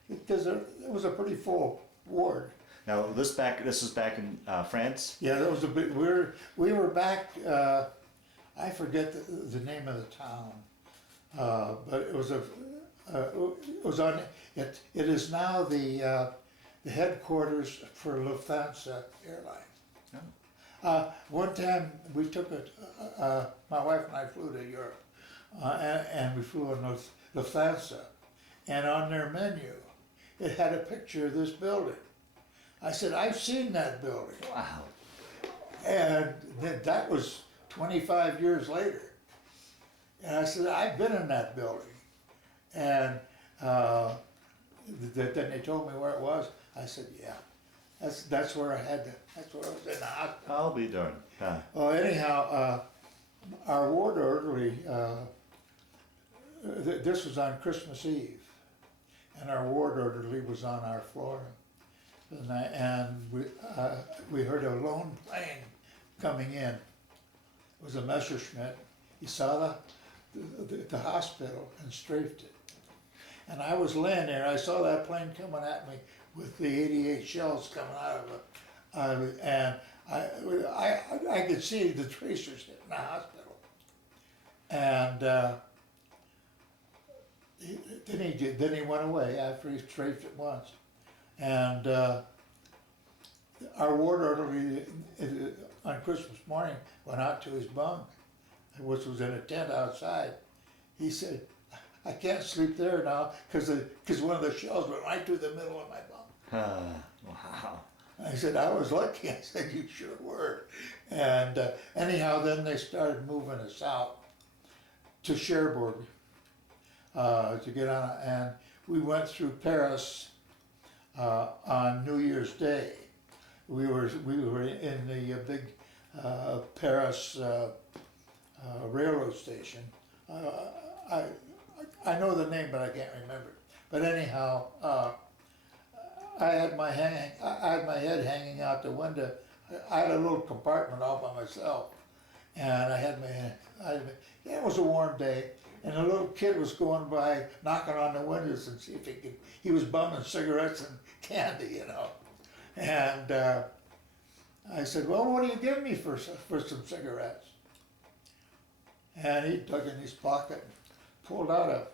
because it was a pretty full ward. Now this is back in France. Yeah, that was a big. We were back. I forget the name of the town, but it was on. It is now the headquarters for Lufthansa Airlines. Oh. One time we took my wife and I flew to Europe, and we flew on Lufthansa, and on their menu, it had a picture of this building. I said, "I've seen that building." Wow. And that was 25 years later. And I said, "I've been in that building." And then they told me where it was. I said, "Yeah, that's where that's where I was in the hospital." I'll be darned. Huh. Well, anyhow, our ward orderly, this was on Christmas Eve, and our ward orderly was on our floor. And we heard a lone plane coming in. It was a Messerschmitt. He saw the hospital and strafed it. And I was laying there. I saw that plane coming at me with the 88 shells coming out of it, and I could see the tracers hitting the hospital. And then he went away after he strafed it once. And our ward orderly on Christmas morning went out to his bunk, which was in a tent outside. He said, "I can't sleep there now because one of the shells went right through the middle of my bunk." Wow. I said, "I was lucky." I said, "You sure were." And anyhow, then they started moving us out to Cherbourg to get on, and we went through Paris on New Year's Day. We were in the big Paris railroad station. I know the name, but I can't remember it. But anyhow, I had my head hanging out the window. I had a little compartment all by myself, and I had my head. It was a warm day, and a little kid was going by, knocking on the windows and see if he could. He was bumming cigarettes and candy, you know. And I said, "Well, what do you give me for some cigarettes?" And he dug in his pocket, pulled out a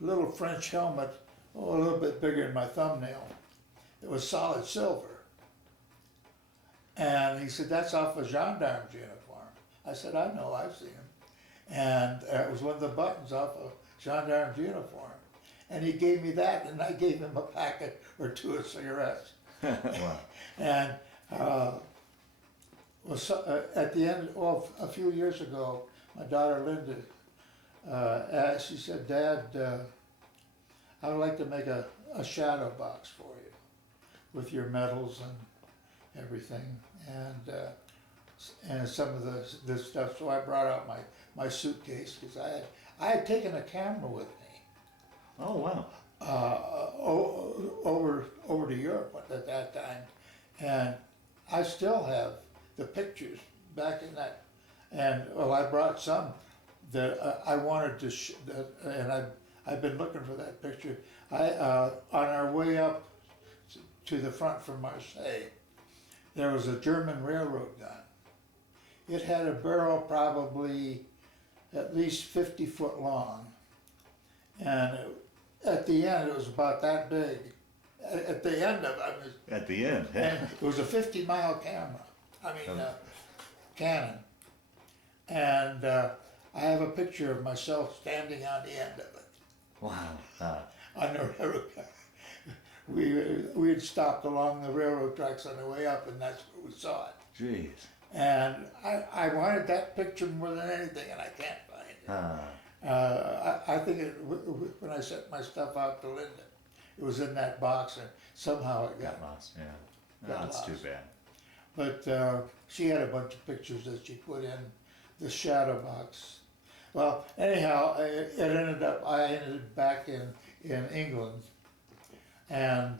little French helmet, oh, a little bit bigger than my thumbnail. It was solid silver. And he said, that's off a gendarme's uniform. I said, I know, I've seen him. And it was one of the buttons off a gendarme's uniform. And he gave me that, and I gave him a packet or two of cigarettes. Wow. And at the end, well, a few years ago, my daughter Linda, she said, Dad, I would like to make a shadow box for you with your medals and everything, and some of this stuff. So I brought out my suitcase because I had taken a camera with me. Oh, wow. Over to Europe at that time, and I still have the pictures back in that. And well, I brought some that I wanted to, and I've been looking for that picture. On our way up to the front from Marseille, there was a German railroad gun. It had a barrel probably at least 50 foot long, and at the end it was about that big. At the end of it, At the end, and it was a 50-mile camera. Cannon. And I have a picture of myself standing on the end of it. Wow. On the railroad. We had stopped along the railroad tracks on the way up, and that's where we saw it. Jeez. And I wanted that picture more than anything, and I can't find it. I think when I sent my stuff out to Linda, it was in that box, and somehow it got lost. Yeah. got That's lost. too bad. But she had a bunch of pictures that she put in the shadow box. Well, anyhow, I ended back in England. And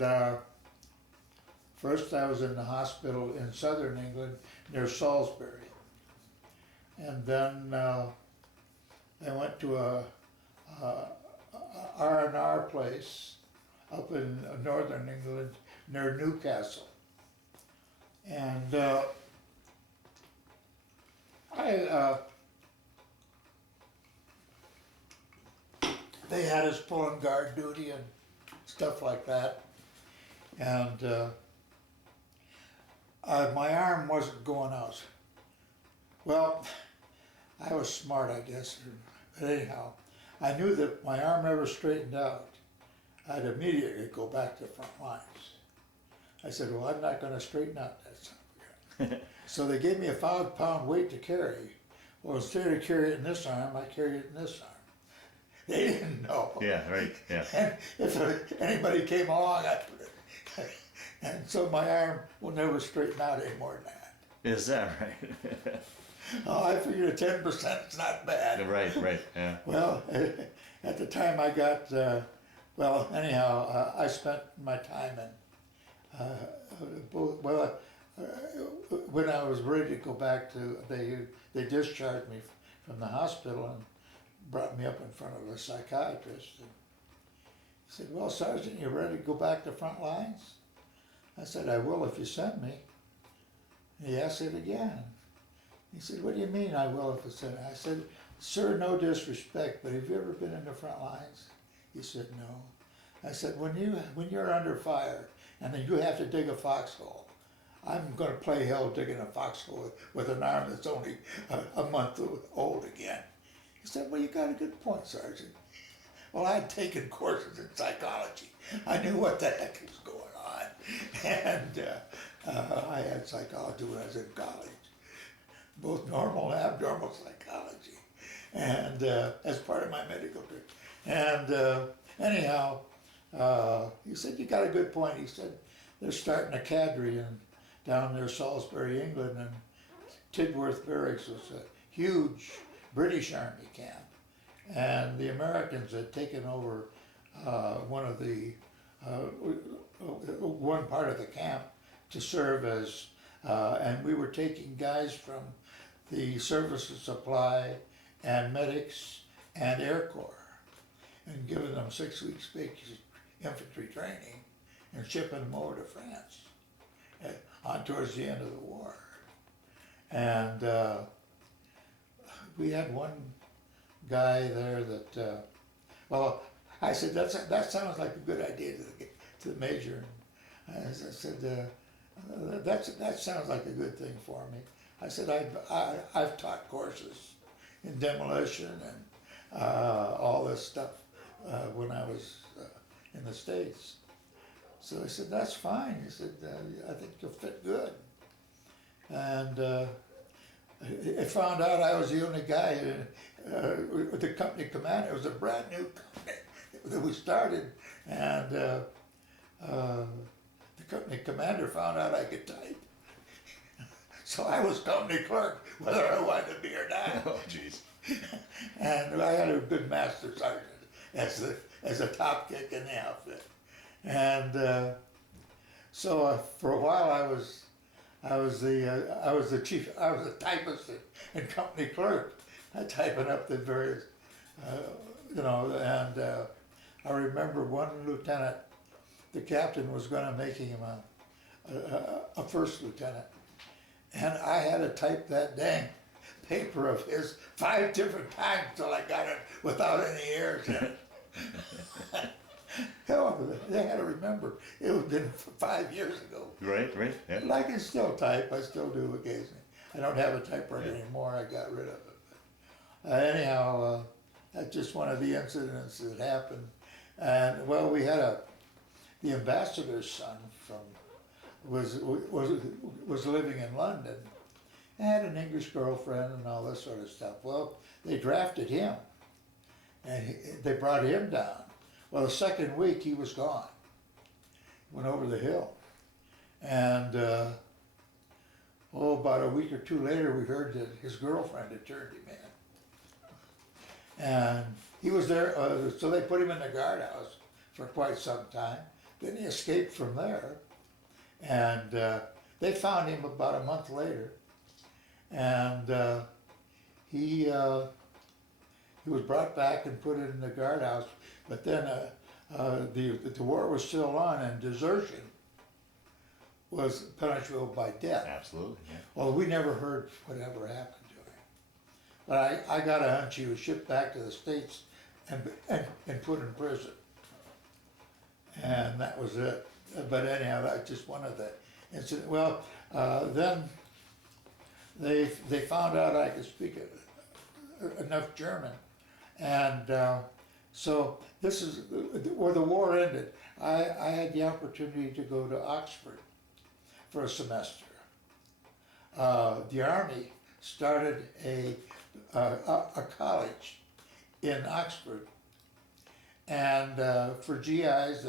first I was in the hospital in southern England near Salisbury. And then I went to a R&R place up in northern England near Newcastle. And they had us pulling guard duty and stuff like that. And my arm wasn't going out. Well, I was smart, I guess. But anyhow, I knew that if my arm ever straightened out, I'd immediately go back to the front lines. I said, well, I'm not going to straighten out that son of a gun. So they gave me a 5-pound weight to carry. Well, instead of carrying it in this arm, I carried it in this arm. They didn't know. Yeah, right, yeah. And if anybody came along, I put it. And so my arm will never straighten out any more than that. Is that right? Oh, I figured 10% is not bad. Right, yeah. Well, at the time I got, well, anyhow, I spent my time in, when I was ready to go back to, they discharged me from the hospital and brought me up in front of a psychiatrist. And he said, well, Sergeant, you ready to go back to front lines? I said, I will if you send me. He asked it again. He said, what do you mean I will if you send me? I said, sir, no disrespect, but have you ever been in the front lines? He said, no. I said, when you're under fire and then you have to dig a foxhole, I'm going to play hell digging a foxhole with an arm that's only a month old again. He said, well, you got a good point, Sergeant. Well, I'd taken courses in psychology. I knew what the heck was going on. And I had psychology when I was in college, both normal and abnormal psychology, and as part of my medical degree. And anyhow, he said, you got a good point. He said, they're starting a cadre down near Salisbury, England, and Tidworth Barracks was a huge British Army camp. And the Americans had taken over one part of the camp to serve as, and we were taking guys from the services supply and medics and Air Corps and giving them 6 weeks basic infantry training and shipping them over to France on towards the end of the war. And we had one guy there that, well, I said, that sounds like a good idea to the major. And I said, that sounds like a good thing for me. I said, I've taught courses in demolition and all this stuff when I was in the States. So I said, that's fine. He said, I think you'll fit good. And I found out I was the only guy with the company commander. It was a brand new company that we started, and the company commander found out I could type. So I was company clerk, whether I wanted to be or not. Oh, jeez. And I had a good master sergeant as a top kick in the outfit. And so for a while I was the chief. I was the typist and company clerk, typing up the various, And I remember one lieutenant, the captain was going to make him a first lieutenant, and I had to type that dang paper of his 5 different times till I got it without any errors in it. Hell, they had to remember it had been 5 years ago. Right. Yeah. But I can still type. I still do occasionally. I don't have a typewriter anymore. I got rid of it. Anyhow, that's just one of the incidents that happened. And well, we had the ambassador's son was living in London. Had an English girlfriend and all this sort of stuff. Well, they drafted him, and they brought him down. Well, the second week he was gone. Went over the hill, and about a week or two later, we heard that his girlfriend had turned him in, and he was there. So they put him in the guardhouse for quite some time. Then he escaped from there, and they found him about a month later, and he was brought back and put in the guardhouse. But then the war was still on, and desertion was punishable by death. Absolutely. Yeah. Well, we never heard whatever happened to him. But I got a hunch he was shipped back to the States and put in prison. And that was it. But anyhow, that's just one of the incidents. Well, then they found out I could speak enough German, and so this is where the war ended. I had the opportunity to go to Oxford for a semester. The Army started a college in Oxford, and for GIs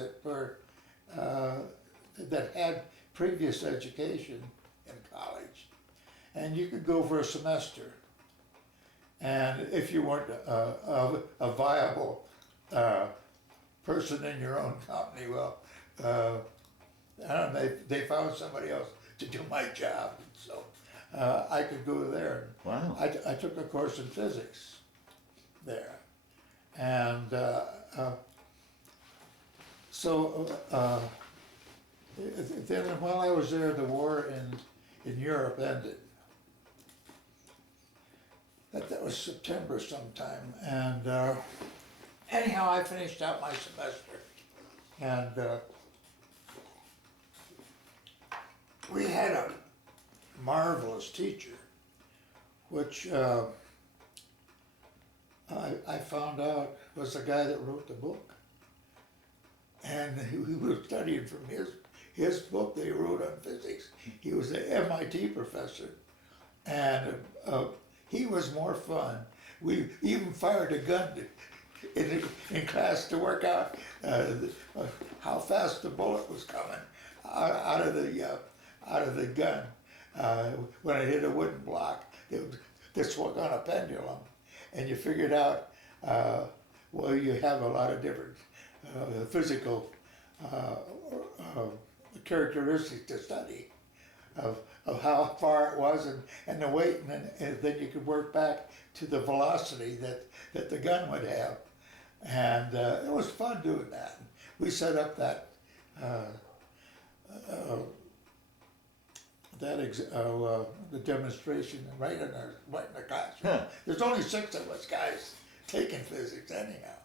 that had previous education in college, and you could go for a semester. And if you weren't a viable person in your own company, well, I don't know, they found somebody else to do my job, so I could go there. Wow. I took a course in physics there, and then while I was there, the war in Europe ended. That was September sometime, and anyhow, I finished out my semester, and we had a marvelous teacher, which I found out was the guy that wrote the book, and we were studying from his book that he wrote on physics. He was an MIT professor, and he was more fun. We even fired a gun in class to work out how fast the bullet was coming out of the gun. When it hit a wooden block, they swung on a pendulum, and you figured out. Well, you have a lot of different physical characteristics to study of how far it was and the weight, and then you could work back to the velocity that the gun would have. And it was fun doing that. We set up the demonstration right in the classroom. Huh. There's only 6 of us guys taking physics anyhow.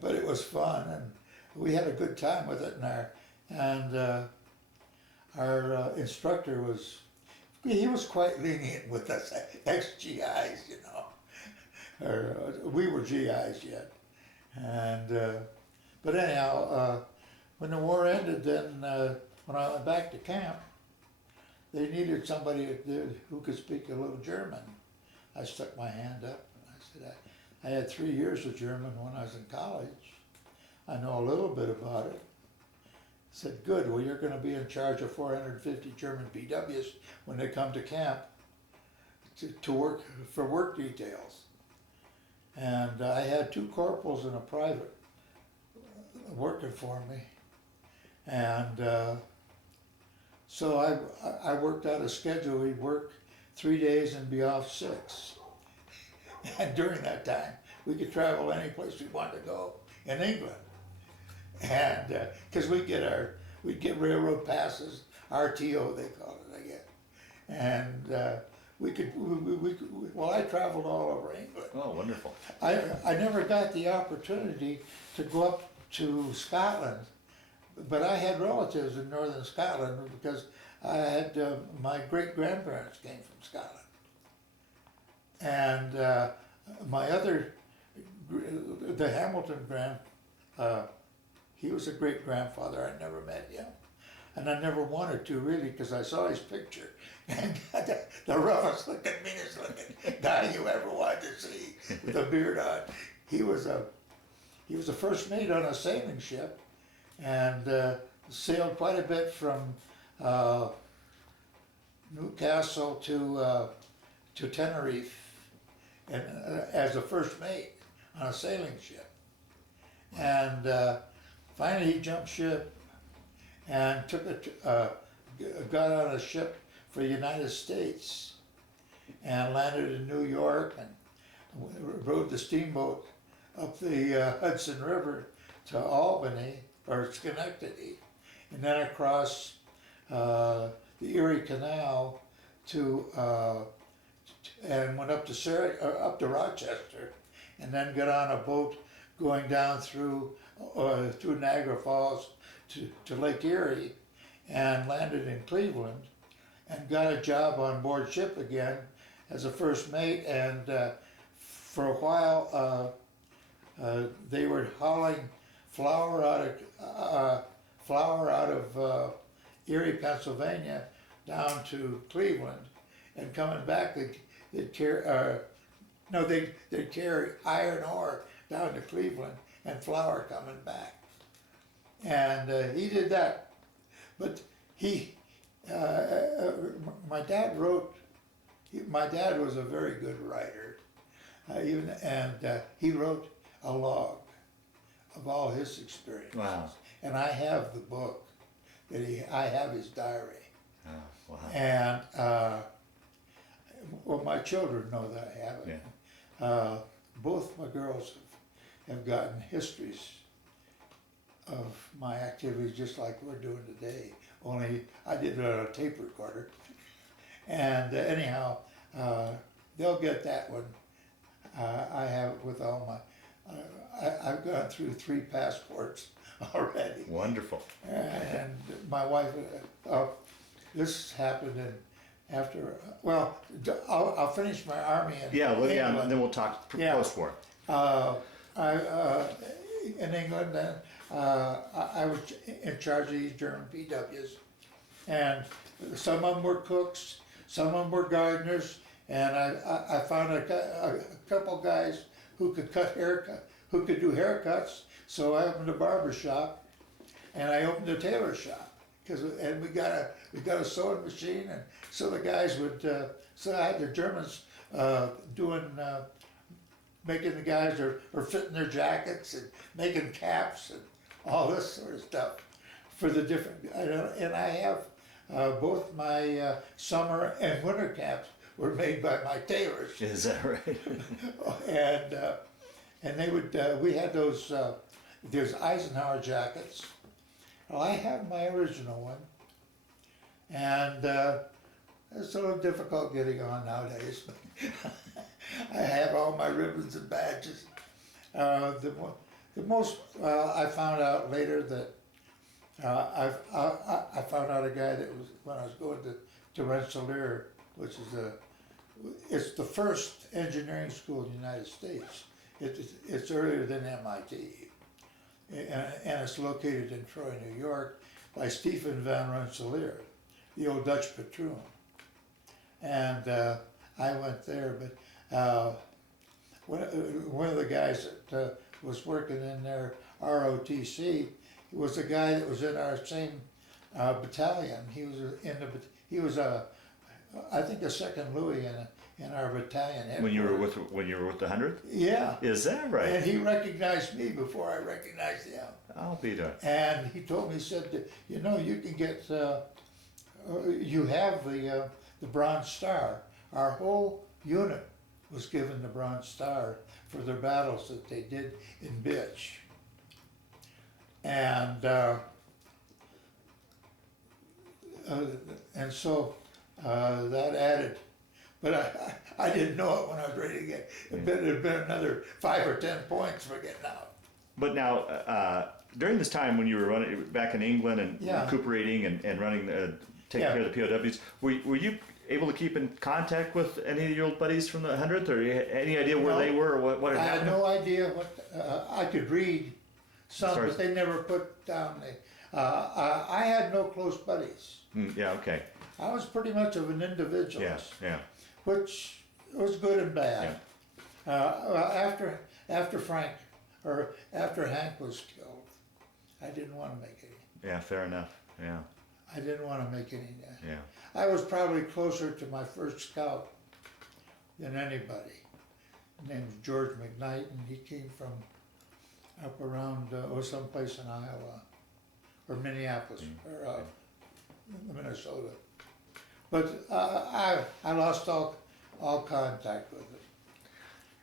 But it was fun, and we had a good time with it. Our instructor he was quite lenient with us ex-GIs, you know. We were GIs yet. But anyhow, when the war ended, then when I went back to camp, they needed somebody who could speak a little German. I stuck my hand up and I said, I had 3 years of German when I was in college. I know a little bit about it. I said, good, well, you're going to be in charge of 450 German POWs when they come to camp to work for work details. And I had 2 corporals and a private working for me. And so I worked out a schedule. We'd work 3 days and be off 6. And during that time, we could travel any place we wanted to go in England. And because we'd get railroad passes, RTO they call it, I guess. And I traveled all over England. Oh, wonderful. I never got the opportunity to go up to Scotland, but I had relatives in northern Scotland because I had my great-grandparents came from Scotland. And the Hamilton he was a great-grandfather. I never met him. And I never wanted to, really, because I saw his picture. And the roughest looking, meanest looking guy you ever wanted to see, with a beard on. He was a first mate on a sailing ship, and sailed quite a bit from Newcastle to Tenerife, and as a first mate on a sailing ship. And finally he jumped ship and got on a ship for the United States and landed in New York and rode the steamboat up the Hudson River to Albany, or Schenectady, and then across the Erie Canal and went up to Rochester, and then got on a boat going down through Niagara Falls to Lake Erie, and landed in Cleveland, and got a job on board ship again as a first mate. And for a while they were hauling flour out of Erie, Pennsylvania, down to Cleveland, and coming back they'd carry iron ore down to Cleveland and flour coming back. And he did that, but my dad was a very good writer, and he wrote a log of all his experiences. Wow. And I have the book I have his diary. Oh, wow. And well, my children know that I have it. Yeah. Both my girls have gotten histories of my activities, just like we're doing today, only I did it on a tape recorder. And anyhow, they'll get that one. I have it with all my, I've gone through 3 passports already. Wonderful. And my wife, this happened I'll finish my army in England. And then we'll talk post-war. In England, I was in charge of these German POWs, and some of them were cooks, some of them were gardeners, and I found a couple guys who could who could do haircuts. So I opened a barber shop, and I opened a tailor shop, and we got a sewing machine, and so the guys would. So I had the Germans making the guys or fitting their jackets and making caps and all this sort of stuff for the different. And I have both my summer and winter caps were made by my tailors. Is that right? And they would. We had those Eisenhower jackets. Well, I have my original one, and it's a little difficult getting on nowadays. I have all my ribbons and badges. The most I found out later that I found out a guy that was when I was going to Rensselaer, which is it's the first engineering school in the United States. It's earlier than MIT, and it's located in Troy, New York, by Stephen van Rensselaer, the old Dutch patroon. And I went there, but one of the guys that was working in their ROTC was the guy that was in our same battalion. He was I think a second Louis in our battalion. When you were with the 100th? Yeah. Is that right? And he recognized me before I recognized him. I'll be there. And he told me, he said, you know, you can get, you have the Bronze Star. Our whole unit was given the Bronze Star for their battles that they did in Bitche. And so that added, but I didn't know it when I was ready to get, it had been another 5 or 10 points for getting out. But now, during this time when you were running back in England and recuperating and running, taking care of the POWs, were you able to keep in contact with any of your old buddies from the 100th, or any idea where they were, or what had happened? I had no idea what, I could read some, but they never put down the, I had no close buddies. Yeah, okay. I was pretty much of an individualist. Yeah. Which was good and bad. After Frank, or after Hank was killed, I didn't want to make any. Yeah, fair enough. Yeah. I didn't want to make any. Yeah. I was probably closer to my first scout than anybody. His name was George McKnight, and he came from up around, someplace in Iowa, or Minneapolis, or Minnesota. But I lost all contact with it.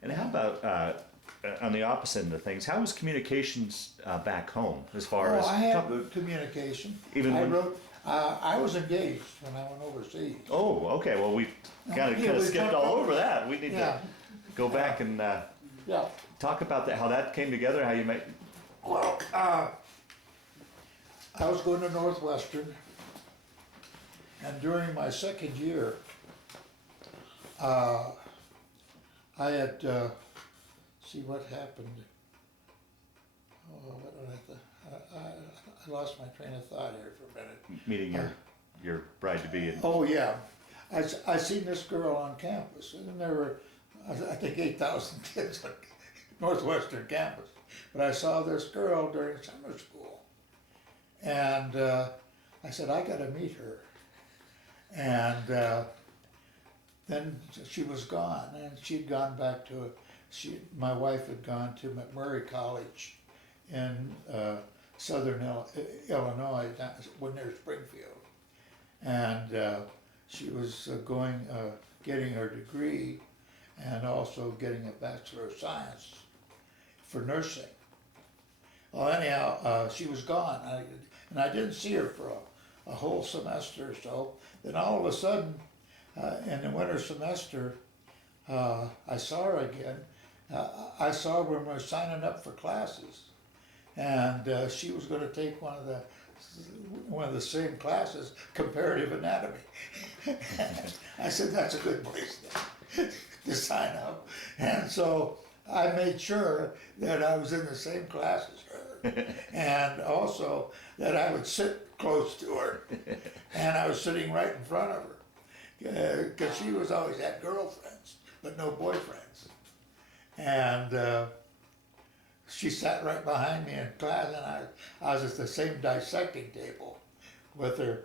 And how about on the opposite end of things? How was communications back home as far as? I had good communication. I was engaged when I went overseas. Oh, okay. Well, we kind of skipped all over that. We need to go back and talk about that. How that came together. How you met. Well, I was going to Northwestern. And during my second year, I had, see what happened. Oh, what did I lost my train of thought here for a minute. Meeting your bride-to-be. Oh, yeah. I seen this girl on campus, and there were, I think, 8,000 kids on Northwestern campus. But I saw this girl during summer school. And I said, I gotta meet her. And then she was gone, and she'd gone back to, my wife had gone to McMurray College in southern Illinois, near Springfield. And she was getting her degree and also getting a Bachelor of Science for nursing. Well, anyhow, she was gone, and I didn't see her for a whole semester or so. Then all of a sudden, in the winter semester, I saw her again. I saw her when we were signing up for classes, and she was going to take one of the same classes, comparative anatomy. I said, that's a good place to sign up. And so I made sure that I was in the same class as her, and also that I would sit close to her, and I was sitting right in front of her, because she was always had girlfriends, but no boyfriends. And she sat right behind me in class, and I was at the same dissecting table with her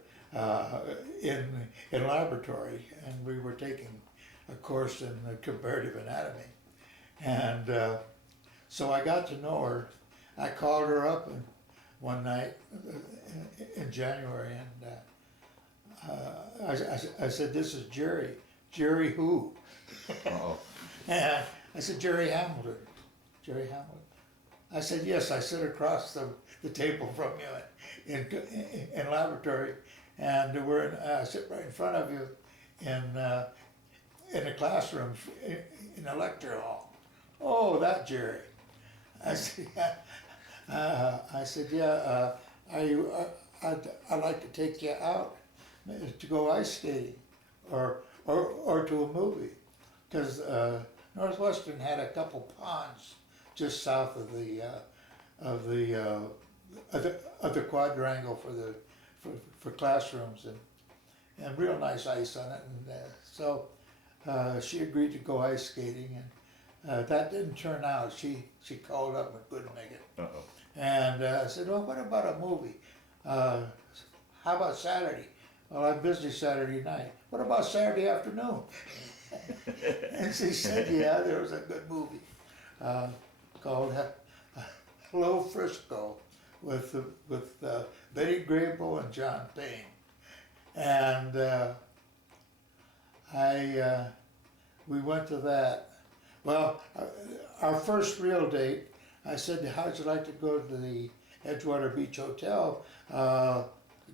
in laboratory, and we were taking a course in comparative anatomy. And so I got to know her. I called her up one night in January, and I said, this is Jerry. Jerry who? Uh-oh. And I said, Jerry Hamilton. Jerry Hamilton. I said, yes, I sit across the table from you in laboratory, and I sit right in front of you in the classroom, in the lecture hall. Oh, that Jerry. I said, yeah. I said, yeah, I'd like to take you out to go ice skating or to a movie. Because Northwestern had a couple ponds just south of the quadrangle for classrooms and real nice ice on it. And so she agreed to go ice skating, and that didn't turn out. She called up and couldn't make it. Uh-oh. And I said, well, what about a movie? How about Saturday? Well, I'm busy Saturday night. What about Saturday afternoon? And she said, yeah, there was a good movie called Hello Frisco with Betty Grable and John Payne. And we went to that. Well, our first real date, I said, how'd you like to go to the Edgewater Beach Hotel?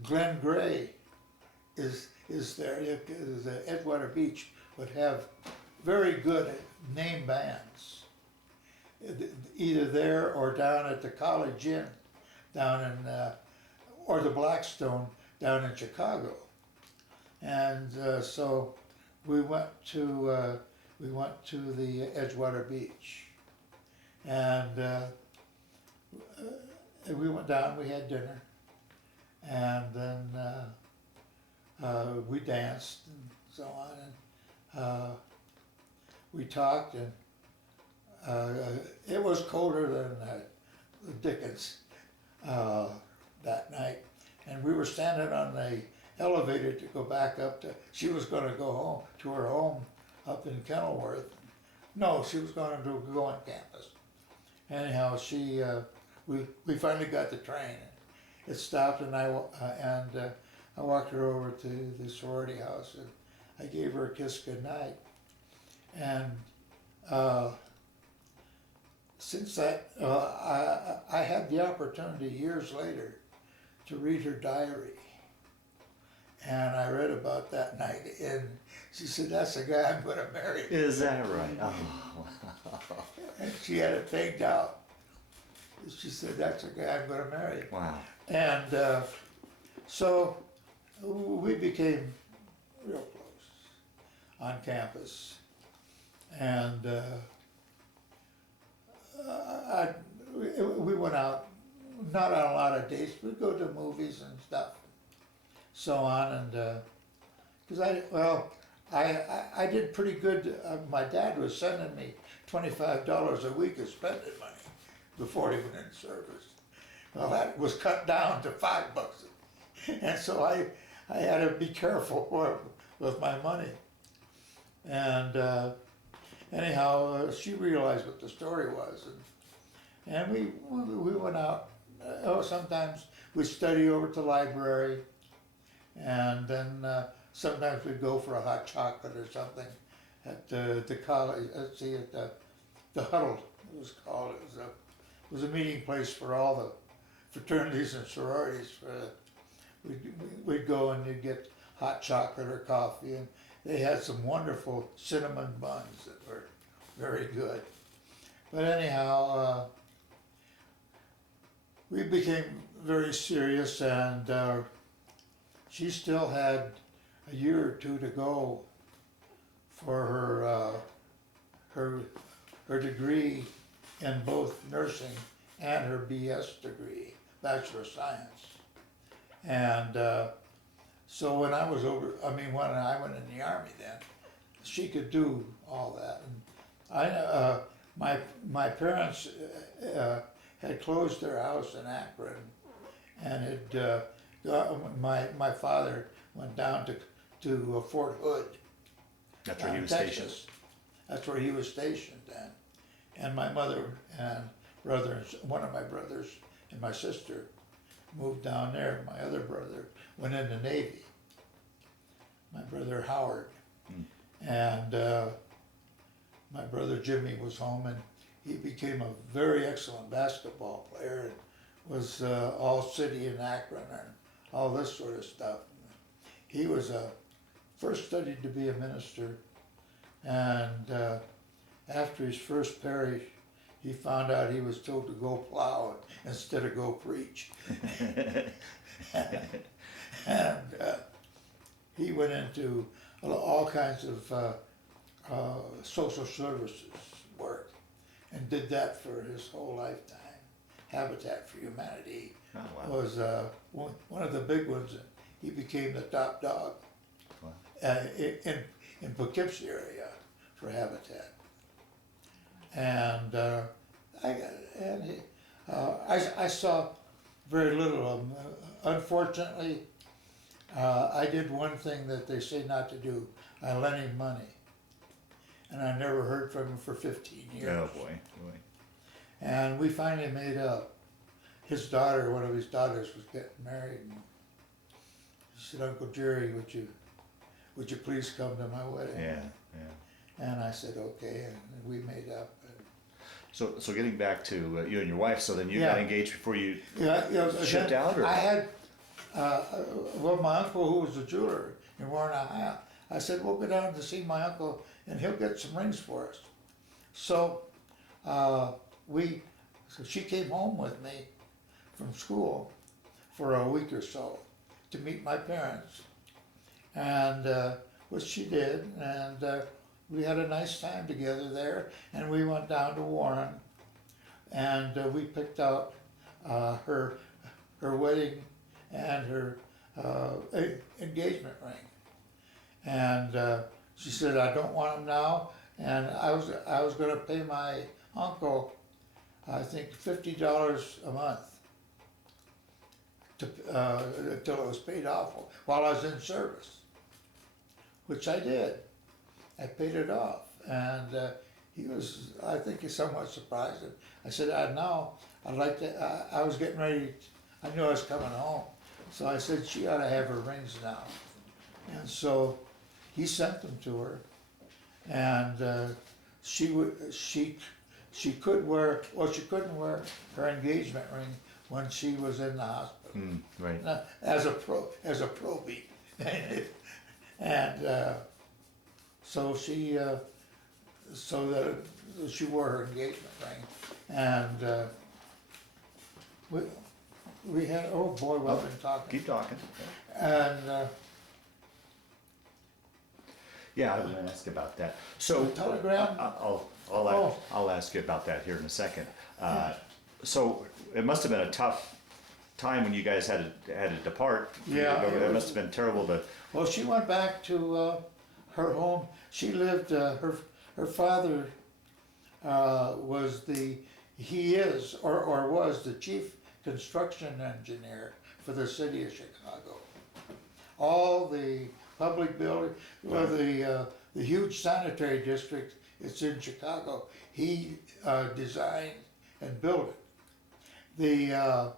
Glenn Gray is there. The Edgewater Beach would have very good name bands, either there or down at the College Inn, down in, or the Blackstone down in Chicago. And so we went to the Edgewater Beach, and we went down. We had dinner, and then we danced and so on, and we talked, and it was colder than the Dickens that night, and we were standing on the elevator to go back up to. She was going to go home to her home up in Kenilworth. No, she was going to go on campus. Anyhow, we finally got the train. It stopped, and I walked her over to the sorority house, and I gave her a kiss goodnight. And since that, I had the opportunity years later to read her diary. And I read about that night, and she said, that's the guy I'm going to marry. Is that right? Oh, wow. And she had it pegged out. She said, that's the guy I'm going to marry. Wow. And so we became real close on campus. And we went out, not on a lot of dates, we'd go to movies and stuff, so on. And because I did pretty good. My dad was sending me $25 a week of spending money before he went in service. Well, that was cut down to $5, and so I had to be careful with my money. And anyhow, she realized what the story was, and we went out. Sometimes we'd study over at the library, and then sometimes we'd go for a hot chocolate or something at the college. Let's see, at the Huddle, it was called. It was a meeting place for all the fraternities and sororities. We'd go and you'd get hot chocolate or coffee, and they had some wonderful cinnamon buns that were very good. But anyhow, we became very serious, and she still had a year or two to go for her degree in both nursing and her BS degree, Bachelor of Science. And so when I went in the Army then, she could do all that. And my parents had closed their house in Akron, and my father went down to Fort Hood. That's where he was Texas. stationed. That's where he was stationed then. And my mother and brother, one of my brothers and my sister moved down there. My other brother went in the Navy, my brother Howard. And my brother Jimmy was home, and he became a very excellent basketball player, and was all city in Akron and all this sort of stuff. He was first studied to be a minister, and after his first parish, he found out he was told to go plow instead of go preach. And he went into all kinds of social services work and did that for his whole lifetime. Habitat for Humanity was one of the big ones. He became the top dog in Poughkeepsie area for Habitat. And I saw very little of him. Unfortunately, I did one thing that they say not to do. I lent him money. And I never heard from him for 15 years. Oh boy. And we finally made up. His daughter, one of his daughters, was getting married. And he said, "Uncle Jerry, would you please come to my wedding?" Yeah. And I said, "Okay," and we made up. So getting back to you and your wife, so then you got engaged before you shipped out, or? I had, my uncle, who was a jeweler in Warren, Ohio, I said, "We'll go down to see my uncle and he'll get some rings for us." So she came home with me from school for a week or so to meet my parents. And which she did, and we had a nice time together there, and we went down to Warren, and we picked out her wedding and her engagement ring. And she said, "I don't want them now," and I was going to pay my uncle, I think, $50 a month until it was paid off while I was in service, which I did. I paid it off, and he was, I think, he's somewhat surprised. I said, now I'd like to. I was getting ready. I knew I was coming home, so I said she ought to have her rings now, and so he sent them to her, and she could wear. Well, she couldn't wear her engagement ring when she was in the hospital. Right. As a probie, and so she wore her engagement ring, and we had, oh boy, we've been talking. Keep talking. And yeah, I was going to ask about that. So telegram. I'll ask you about that here in a second. So it must have been a tough time when you guys had to depart. Yeah, it must have been terrible to. Well, she went back to her home. She lived. Her father was the chief construction engineer for the city of Chicago. All the public building, the huge sanitary district, it's in Chicago. He designed and built it. The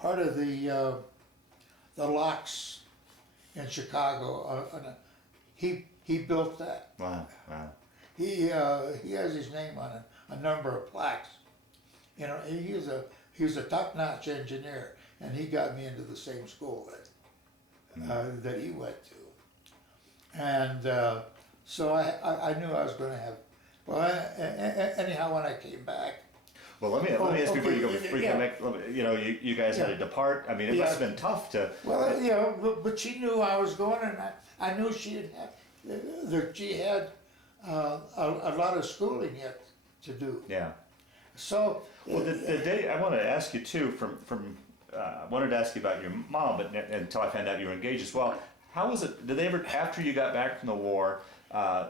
part of the locks in Chicago, he built that. Wow. He has his name on a number of plaques. You know, he was a top-notch engineer, and he got me into the same school that he went to. And so I knew I was going to have. Well, anyhow, when I came back. Well, let me ask you before you go. Before you come back, you guys had to depart. I mean, it must have been tough to. Well, but she knew I was going, and I knew she had a lot of schooling yet to do. Yeah. So. Well, the day I want to ask you too. I wanted to ask you about your mom, but until I found out you were engaged as well. How was it? Did they ever, after you got back from the war,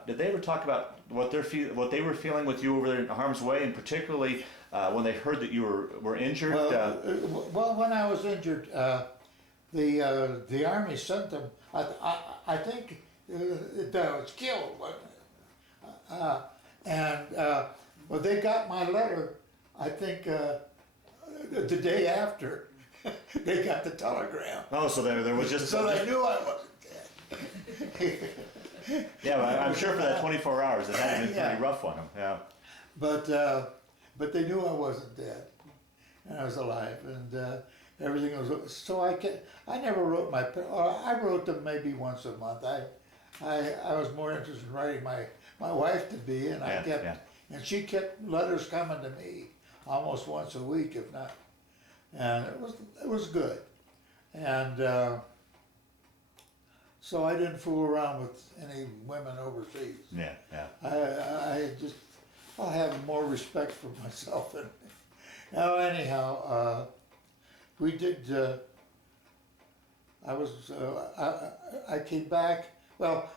did they ever talk about what they were feeling with you over there in harm's way, and particularly when they heard that you were injured? Well, when I was injured, the army sent them. I think that I was killed, but they got my letter. I think the day after they got the telegram. Oh, so there was just. So they knew I wasn't dead. Yeah, well, I'm sure for that 24 hours it had to been pretty rough on them. Yeah. But they knew I wasn't dead, and I was alive, and everything was. So I never wrote my. I wrote them maybe once a month. I was more interested in writing my wife to be, and I kept And she kept letters coming to me almost once a week, if not. And it was good. And so I didn't fool around with any women overseas. Yeah, yeah. I have more respect for myself than. Now anyhow, we did. I came back. Well,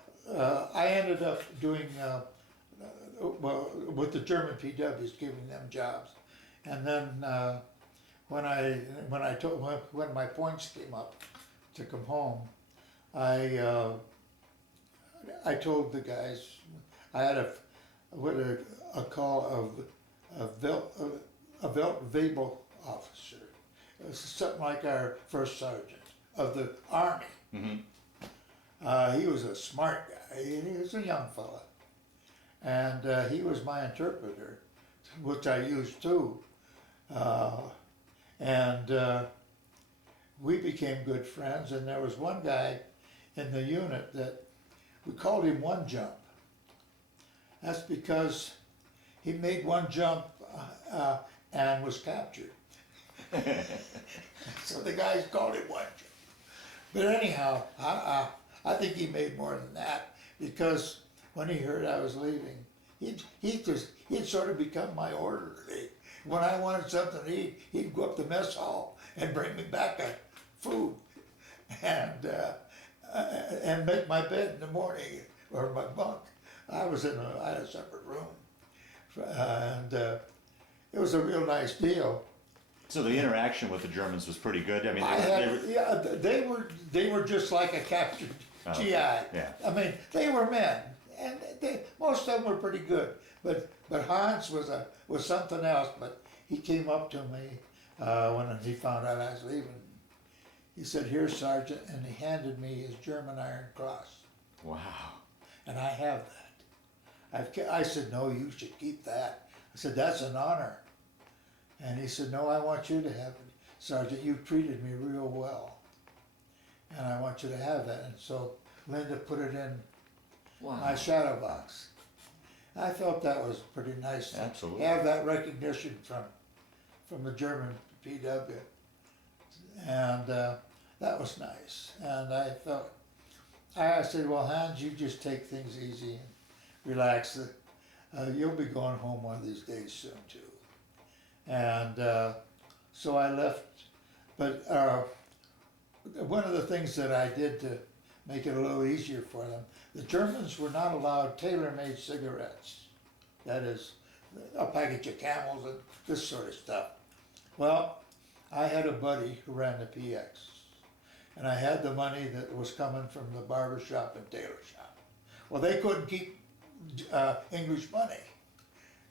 I ended up doing well with the German POWs, giving them jobs, and then when my points came up to come home, I told the guys I had a call of a Weltwebel officer, something like our first sergeant of the army. Mm-hmm. He was a smart guy. He was a young fella, and he was my interpreter, which I used too. And we became good friends. And there was one guy in the unit that we called him One Jump. That's because he made one jump and was captured. So the guys called him One Jump. But anyhow, I think he made more than that, because when he heard I was leaving, he'd sort of become my orderly. When I wanted something to eat, he'd go up to mess hall and bring me back a food, and make my bed in the morning, or my bunk. I had a separate room, and it was a real nice deal. So the interaction with the Germans was pretty good. I mean, they were just like a captured GI. Yeah. I mean, they were men, and most of them were pretty good. But Hans was something else. But he came up to me when he found out I was leaving. He said, "Here, Sergeant," and he handed me his German Iron Cross. Wow. And I have that. I said, "No, you should keep that." I said, "That's an honor." And he said, "No, I want you to have it, Sergeant. You've treated me real well, and I want you to have that." And so Linda put it in my shadow box. I felt that was pretty nice to have that recognition from the German PW, and that was nice. And I said, "Well, Hans, you just take things easy and relax. You'll be going home one of these days soon too." And so I left. But one of the things that I did to make it a little easier for them, the Germans were not allowed tailor-made cigarettes. That is, a package of Camels and this sort of stuff. Well, I had a buddy who ran the PX, and I had the money that was coming from the barber shop and tailor shop. Well, they couldn't keep English money,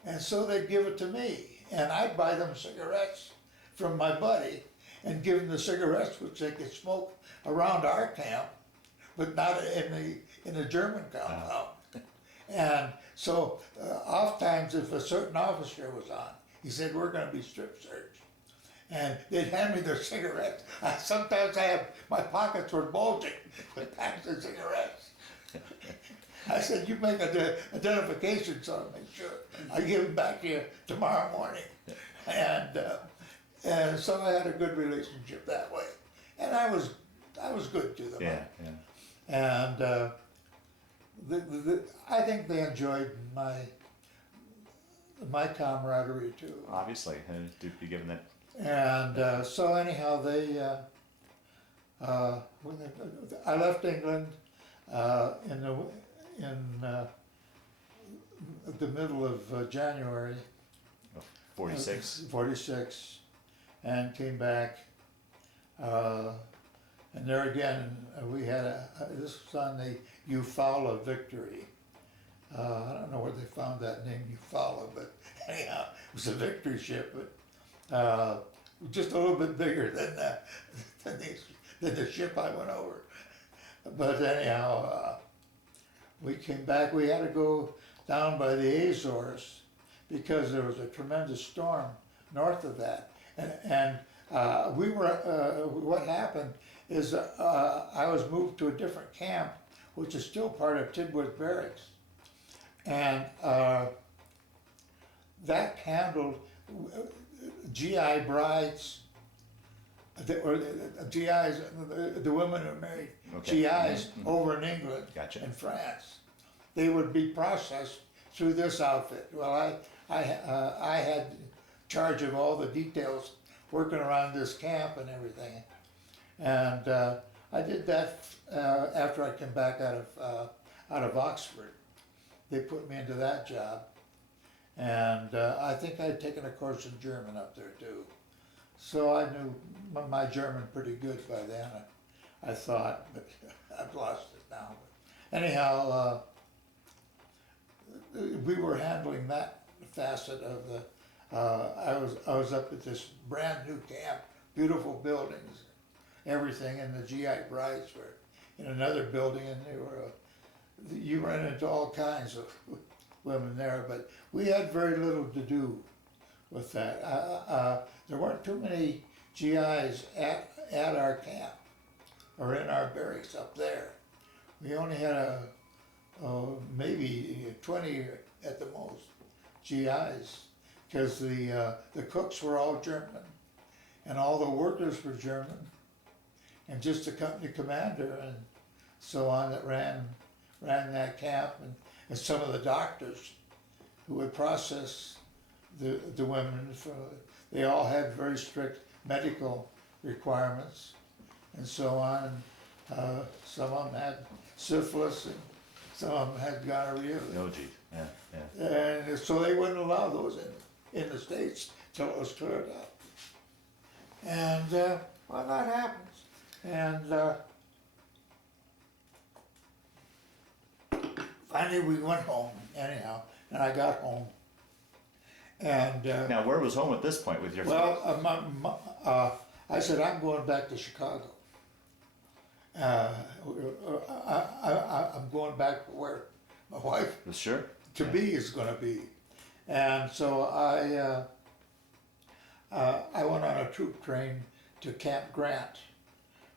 and so they'd give it to me. And I'd buy them cigarettes from my buddy and give them the cigarettes which they could smoke around our camp, but not in the German compound. And so oft times if a certain officer was on, he said, "We're going to be strip searched." And they'd hand me their cigarettes. Sometimes my pockets were bulging with packs of cigarettes. I said, "You make identification so to make sure. I give them back to you tomorrow morning." And so I had a good relationship that way. And I was good to them. Yeah. And I think they enjoyed my camaraderie too. Obviously, to be given that. And so anyhow, I left England in the middle of January. 46. 46, and came back. And there again, we had this was on the Eufaula victory. I don't know where they found that name, Eufaula, but anyhow, it was a victory ship, but just a little bit bigger than the ship I went over. But anyhow, we came back. We had to go down by the Azores because there was a tremendous storm north of that. And we were, what happened is I was moved to a different camp, which is still part of Tidworth Barracks. And that handled GI brides, or GIs, the women who married Okay. GIs over in England Gotcha. and France. They would be processed through this outfit. Well, I had charge of all the details, working around this camp and everything. And I did that after I came back out of Oxford. They put me into that job. And I think I'd taken a course in German up there too. So I knew my German pretty good by then, I thought, but I've lost it now. But anyhow, we were handling that facet of the, I was up at this brand new camp, beautiful buildings, everything, and the GI brides were in another building, and they were, you ran into all kinds of women there, but we had very little to do with that. There weren't too many GIs at our camp or in our barracks up there. We only had maybe 20 at the most GIs, because the cooks were all German and all the workers were German, and just the company commander and so on that ran that camp, and some of the doctors who would process the women. They all had very strict medical requirements and so on. Some of them had syphilis, and some of them had gonorrhea. Oh, geez. Yeah, yeah. And so they wouldn't allow those in the States till it was cleared up. And well, that happens. And finally we went home anyhow, and I got home. And Now, where was home at this point with your well, I said, I'm going back to Chicago. I'm going back where my wife Sure. to be is going to be. And so I went on a troop train to Camp Grant,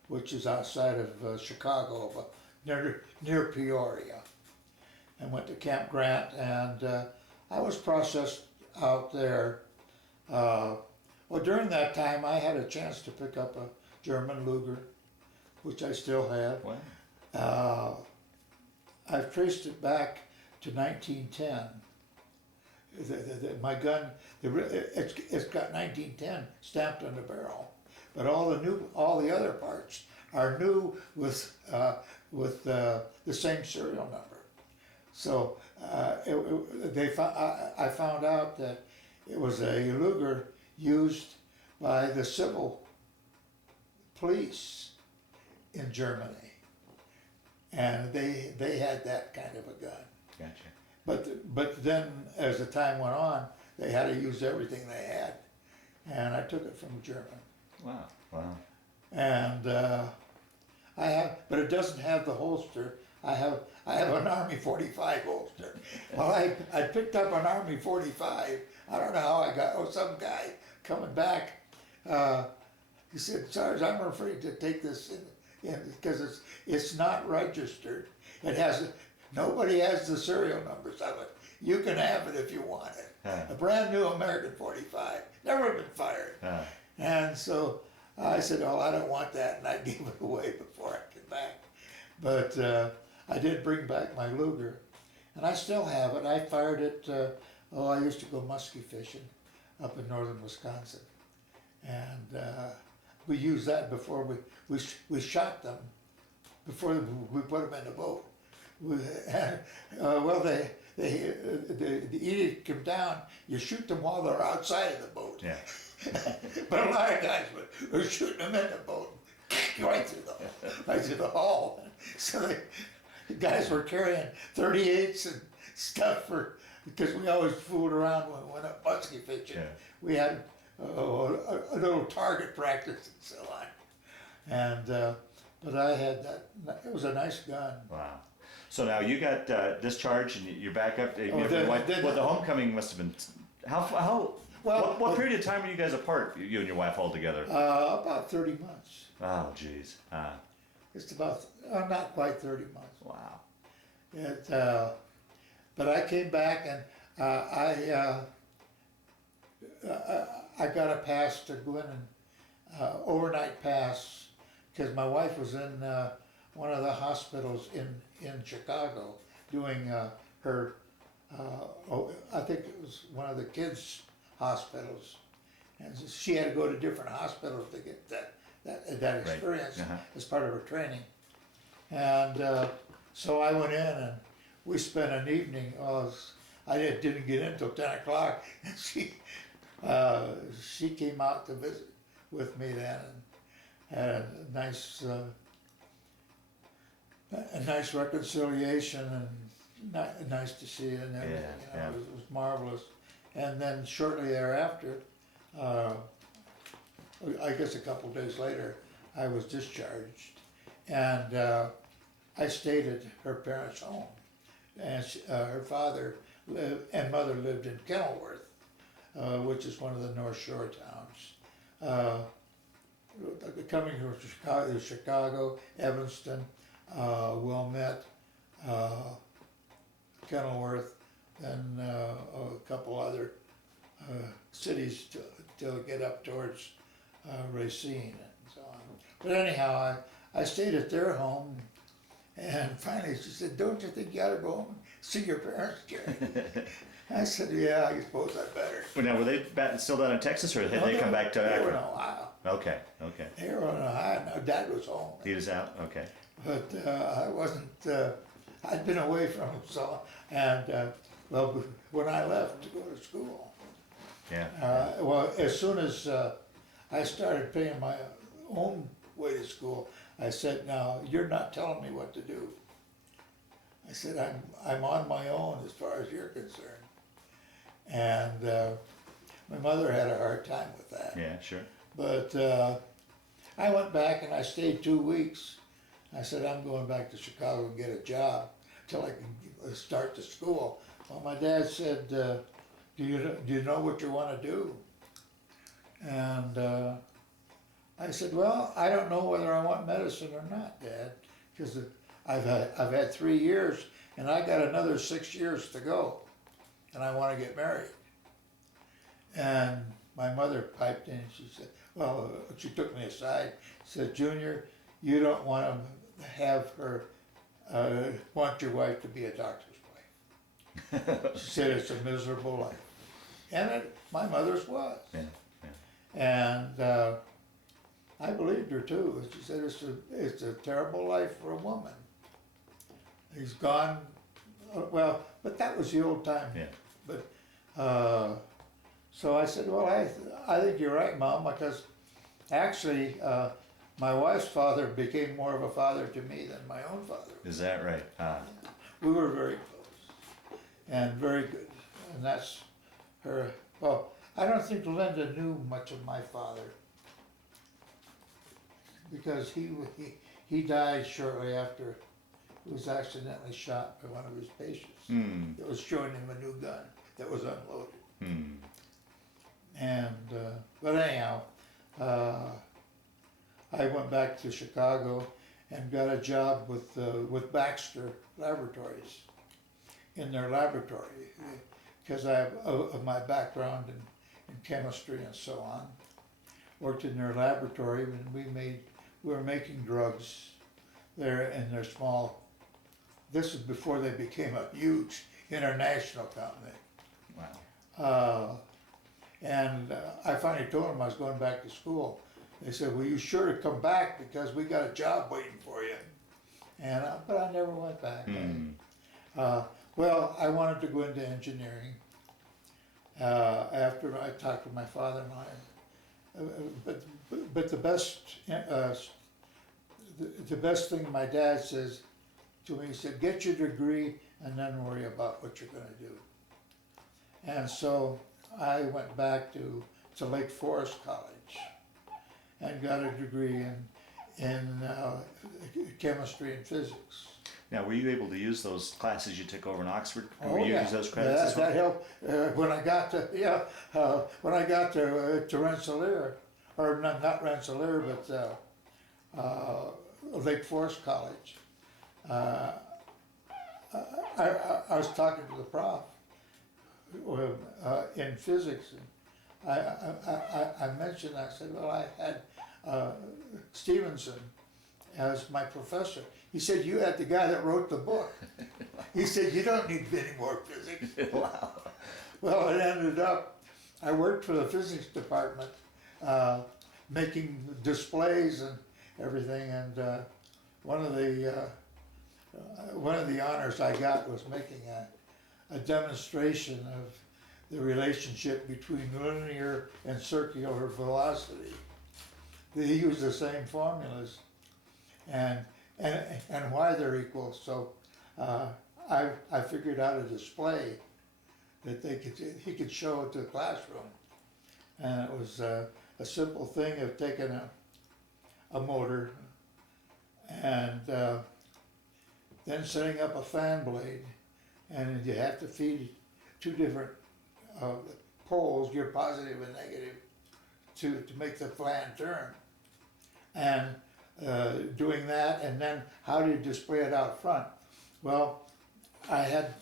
which is outside of Chicago, but near Peoria. And went to Camp Grant, and I was processed out there. Well, during that time, I had a chance to pick up a German Luger, which I still have. Wow. I've traced it back to 1910. My gun, it's got 1910 stamped on the barrel, but all the other parts are new with the same serial number. So I found out that it was a Luger used by the civil police in Germany, and they had that kind of a gun. Gotcha. But then, as the time went on, they had to use everything they had, and I took it from German. Wow. Wow. And but it doesn't have the holster. I have an Army 45 holster. Well, I picked up an Army 45. I don't know how I got. Oh, some guy coming back. He said, "Sarge, I'm afraid to take this in because it's not registered. It has nobody has the serial numbers of it. You can have it if you want it. A brand new American 45, never been fired." And so I said, "Oh, I don't want that," and I gave it away before I came back. But I did bring back my Luger, and I still have it. I fired it. I used to go muskie fishing up in northern Wisconsin, and we used that before we shot them before we put them in the boat. Well, the edict came down. You shoot them while they're outside of the boat. Yeah. But a lot of guys were shooting them in the boat, right through the hull. So the guys were carrying 38s and stuff because we always fooled around when we went up muskie fishing. Yeah. We had a little target practice and so on. And but I had that. It was a nice gun. Wow. So now you got discharged and you're back up. Well, the homecoming must have been what period of time were you guys apart? You and your wife all together? About 30 months. Oh, geez. Just about, not quite 30 months. Wow. But I came back and I got a pass to go in and, overnight pass, because my wife was in one of the hospitals in Chicago doing her, I think it was one of the kids' hospitals. And so she had to go to different hospitals to get that experience as part of her training. And so I went in and we spent an evening. I didn't get in until 10 o'clock. And she came out to visit with me then and had a nice reconciliation and nice to see it and everything. Yeah, It was marvelous. And then shortly thereafter, I guess a couple days later, I was discharged, and I stayed at her parents' home. And her father and mother lived in Kenilworth, which is one of the North Shore towns. Coming from Chicago, Evanston, Wilmette, Kenilworth, and a couple other cities to get up towards Racine and so on. But anyhow, I stayed at their home, and finally she said, "Don't you think you ought to go home and see your parents, Jerry?" I said, "Yeah, I suppose I better." Well, now, were they still down in Texas, or had they come back to They were in Akron? Ohio. Okay. They were in Ohio. Now, Dad was home. He was out? Okay. But I wasn't, I'd been away from him, so, and, well, when I left to go to school, Yeah. well, as soon as I started paying my own way to school, I said, "Now, you're not telling me what to do." I said, I'm on my own as far as you're concerned. And my mother had a hard time with that. Yeah, sure. But I went back and I stayed 2 weeks. I said, "I'm going back to Chicago and get a job till I can start the school." Well, my dad said, do you know what you want to do? And I said, "Well, I don't know whether I want medicine or not, Dad, because I've had 3 years and I got another 6 years to go, and I want to get married." And my mother piped in and she said, well, she took me aside, said, "Junior, you don't want to have her, want your wife to be a doctor's wife." She said, "It's a miserable life." And my mother's was. Yeah. And I believed her too. She said, it's a terrible life for a woman. He's gone, well, but that was the old time. Yeah. But, so I said, "Well, I think you're right, Mom, because actually, my wife's father became more of a father to me than my own father." Is that right? Ah. We were very close and very good. And that's her, well, I don't think Linda knew much of my father, because he died shortly after he was accidentally shot by one of his patients. That was showing him a new gun that was unloaded. And, but anyhow, I went back to Chicago and got a job with Baxter Laboratories, in their laboratory, because I have of my background in chemistry and so on. Worked in their laboratory, and we were making drugs there in their small, this is before they became a huge international company. Wow. And I finally told them I was going back to school. They said, "Well, you sure to come back, because we got a job waiting for you." And but I never went back. Well, I wanted to go into engineering after I talked to my father-in-law. But the best thing my dad says to me, he said, "Get your degree and then worry about what you're going to do." And so I went back to Lake Forest College and got a degree in chemistry and physics. Now, were you able to use those classes you took over in Oxford? Oh, Were you yeah. use those credits as well? That helped when I got to Rensselaer, or not Rensselaer, but Lake Forest College. I was talking to the prof in physics, and I mentioned, I said, well, I had Stevenson as my professor. He said, you had the guy that wrote the book. He said, you don't need any more physics. Wow. Well, it ended up, I worked for the physics department, making displays and everything, and one of the honors I got was making a demonstration of the relationship between linear and circular velocity. They use the same formulas and why they're equal. So I figured out a display that he could show it to the classroom, and it was a simple thing of taking a motor and then setting up a fan blade, and you have to feed two different poles, your positive and negative, to make the fan turn. And doing that, and then how do you display it out front? Well, I had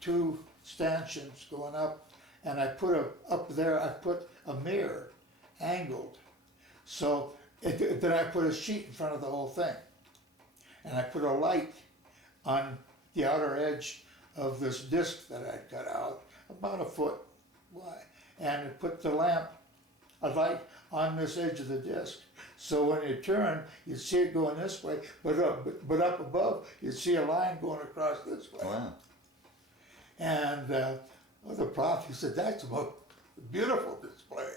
two stanchions going up, and I put up there I put a mirror, angled. So then I put a sheet in front of the whole thing, and I put a light on the outer edge of this disc that I'd cut out, about a foot wide, and put the lamp, a light on this edge of the disc. So when you turn, you'd see it going this way, but up above, you'd see a line going across this way. Wow. And the prof, he said, that's the most beautiful display.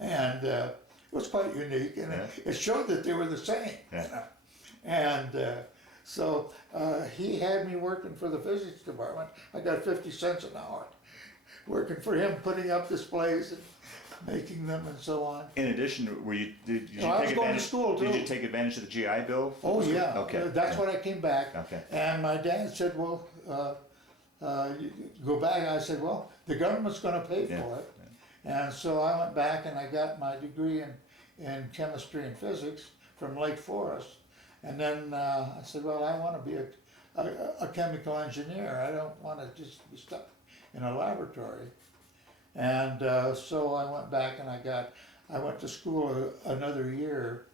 And it was quite unique, and it showed that they were the same. Yeah. You know? And so he had me working for the physics department. I got 50 cents an hour working for him, putting up displays and making them and so on. In addition, did you I was take going to advantage? school too. Did you take advantage of the GI Bill? Oh yeah. Okay. That's when I came back. Okay. And my dad said, well, you go back. I said, well, the government's going to pay for it. And so I went back and I got my degree in chemistry and physics from Lake Forest. And then I said, well, I want to be a chemical engineer. I don't want to just be stuck in a laboratory. And so I went back and I went to school another year.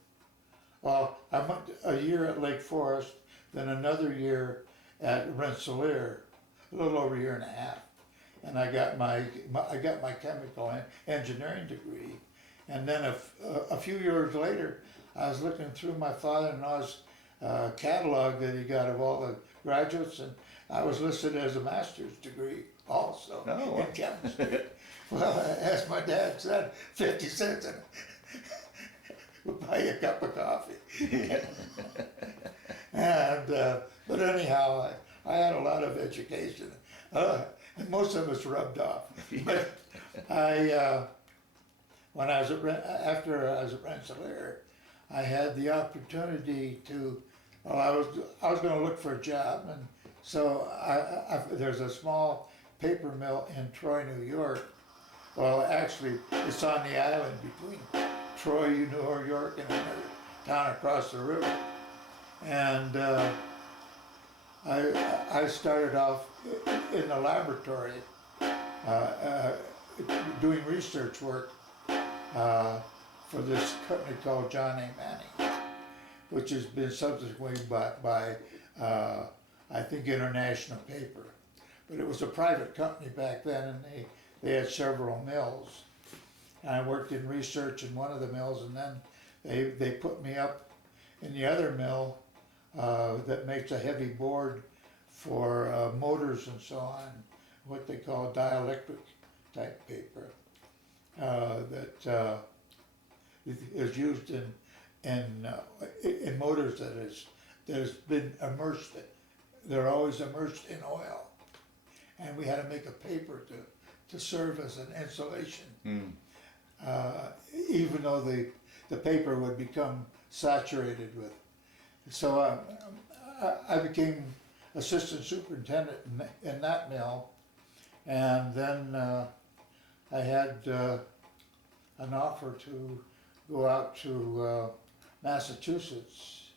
Well, I went a year at Lake Forest, then another year at Rensselaer, a little over a year and a half. And I got my chemical engineering degree. And then a few years later, I was looking through my father-in-law's catalog that he got of all the graduates, and I was listed as a master's degree also in chemistry. Well, as my dad said, 50 cents and would buy you a cup of coffee. And but anyhow, I had a lot of education, and most of us rubbed off. But when I was after I was at Rensselaer, I had the opportunity to. Well, I was going to look for a job, and so there's a small paper mill in Troy, New York. Well, actually, it's on the island between Troy, New York, and another town across the river. And I started off in the laboratory doing research work for this company called John A. Manning, which has been subsequently bought by I think International Paper. But it was a private company back then, and they had several mills. And I worked in research in one of the mills, and then they put me up in the other mill that makes a heavy board for motors and so on, what they call dielectric type paper that is used in motors that has been immersed. They're always immersed in oil, and we had to make a paper to serve as an insulation, even though the paper would become saturated with. So I became assistant superintendent in that mill, and then I had an offer to go out to Massachusetts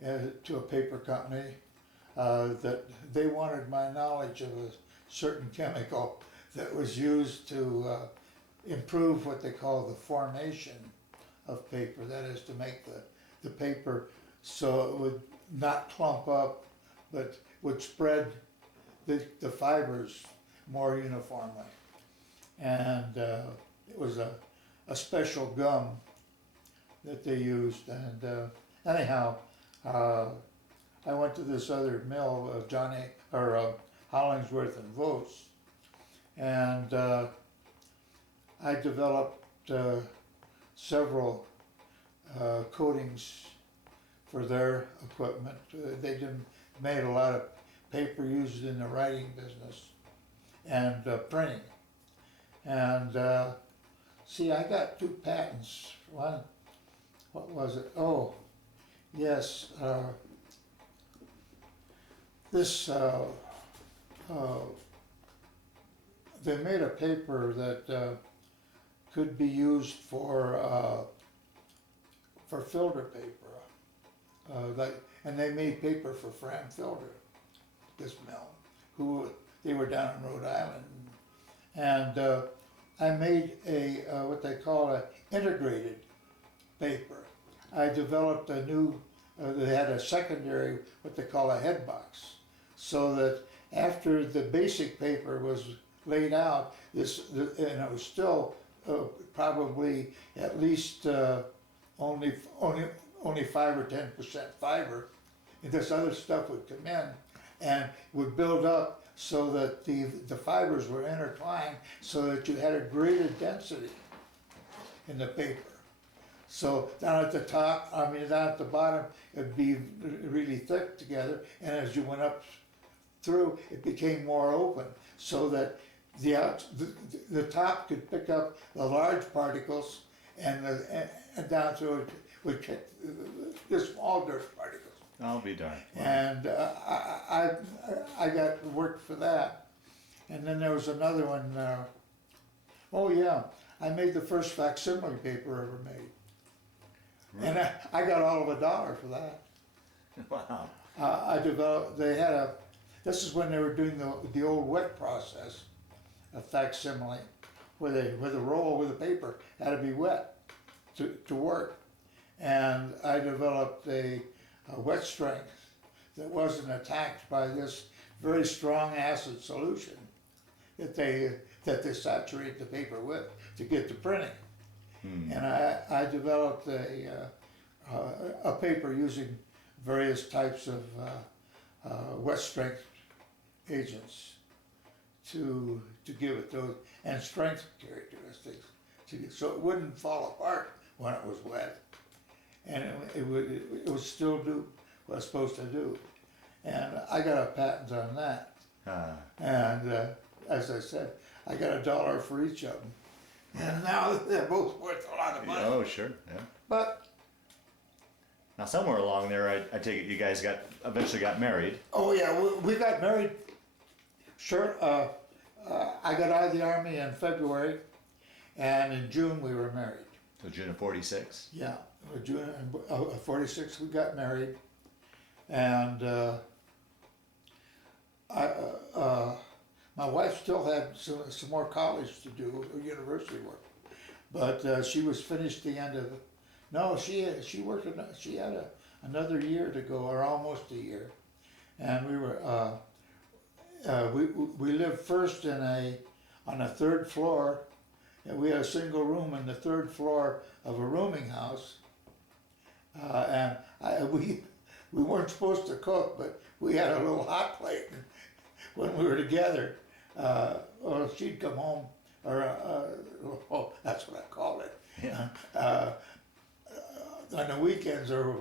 to a paper company that they wanted my knowledge of a certain chemical that was used to improve what they call the formation of paper. That is to make the paper so it would not clump up, but would spread the fibers more uniformly. And it was a special gum that they used. And anyhow, I went to this other mill, Hollingsworth and Vos, and I developed several coatings for their equipment. They made a lot of paper used in the writing business and printing. And see, I got 2 patents. One, what was it? Oh, yes. They made a paper that could be used for filter paper. And they made paper for Fram Filter, this mill, they were down in Rhode Island. And I made what they call an integrated paper. I developed a new, they had a secondary, what they call a head box, so that after the basic paper was laid out, and it was still probably at least only 5 or 10% fiber, and this other stuff would come in and would build up so that the fibers were intertwined so that you had a greater density in the paper. So down at the top, down at the bottom, it'd be really thick together, and as you went up through, it became more open, so that the top could pick up the large particles, and down through it would catch the small dirt particles. I'll be darned. Wow. And I got work for that. And then there was another one. Oh yeah, I made the first facsimile paper ever made. Really? And I got all of $1 for that. Wow. I developed. This is when they were doing the old wet process of facsimile, where the roll with the paper had to be wet to work. And I developed a wet strength that wasn't attacked by this very strong acid solution that they saturate the paper with to get to printing. And I developed a paper using various types of wet strength agents to give it those, and strength characteristics, so it wouldn't fall apart when it was wet, and it would still do what it's supposed to do. And I got a patent on that. And as I said, I got $1 for each of them. And now they're both worth a lot of money. Oh, sure, yeah. But now somewhere along there, I take it you guys eventually got married. oh yeah, we got married. Sure. I got out of the Army in February, and in June we were married. So June of '46. Yeah, June of '46 we got married, and my wife still had some more college to do, university work, but she was finished the end of. No, she worked. She had another year to go, or almost a year, and we were. We lived first on a 3rd floor, and we had a single room in the 3rd floor of a rooming house, and we weren't supposed to cook, but we had a little hot plate when we were together. Or she'd come home, or that's what I called it. Yeah. On the weekends or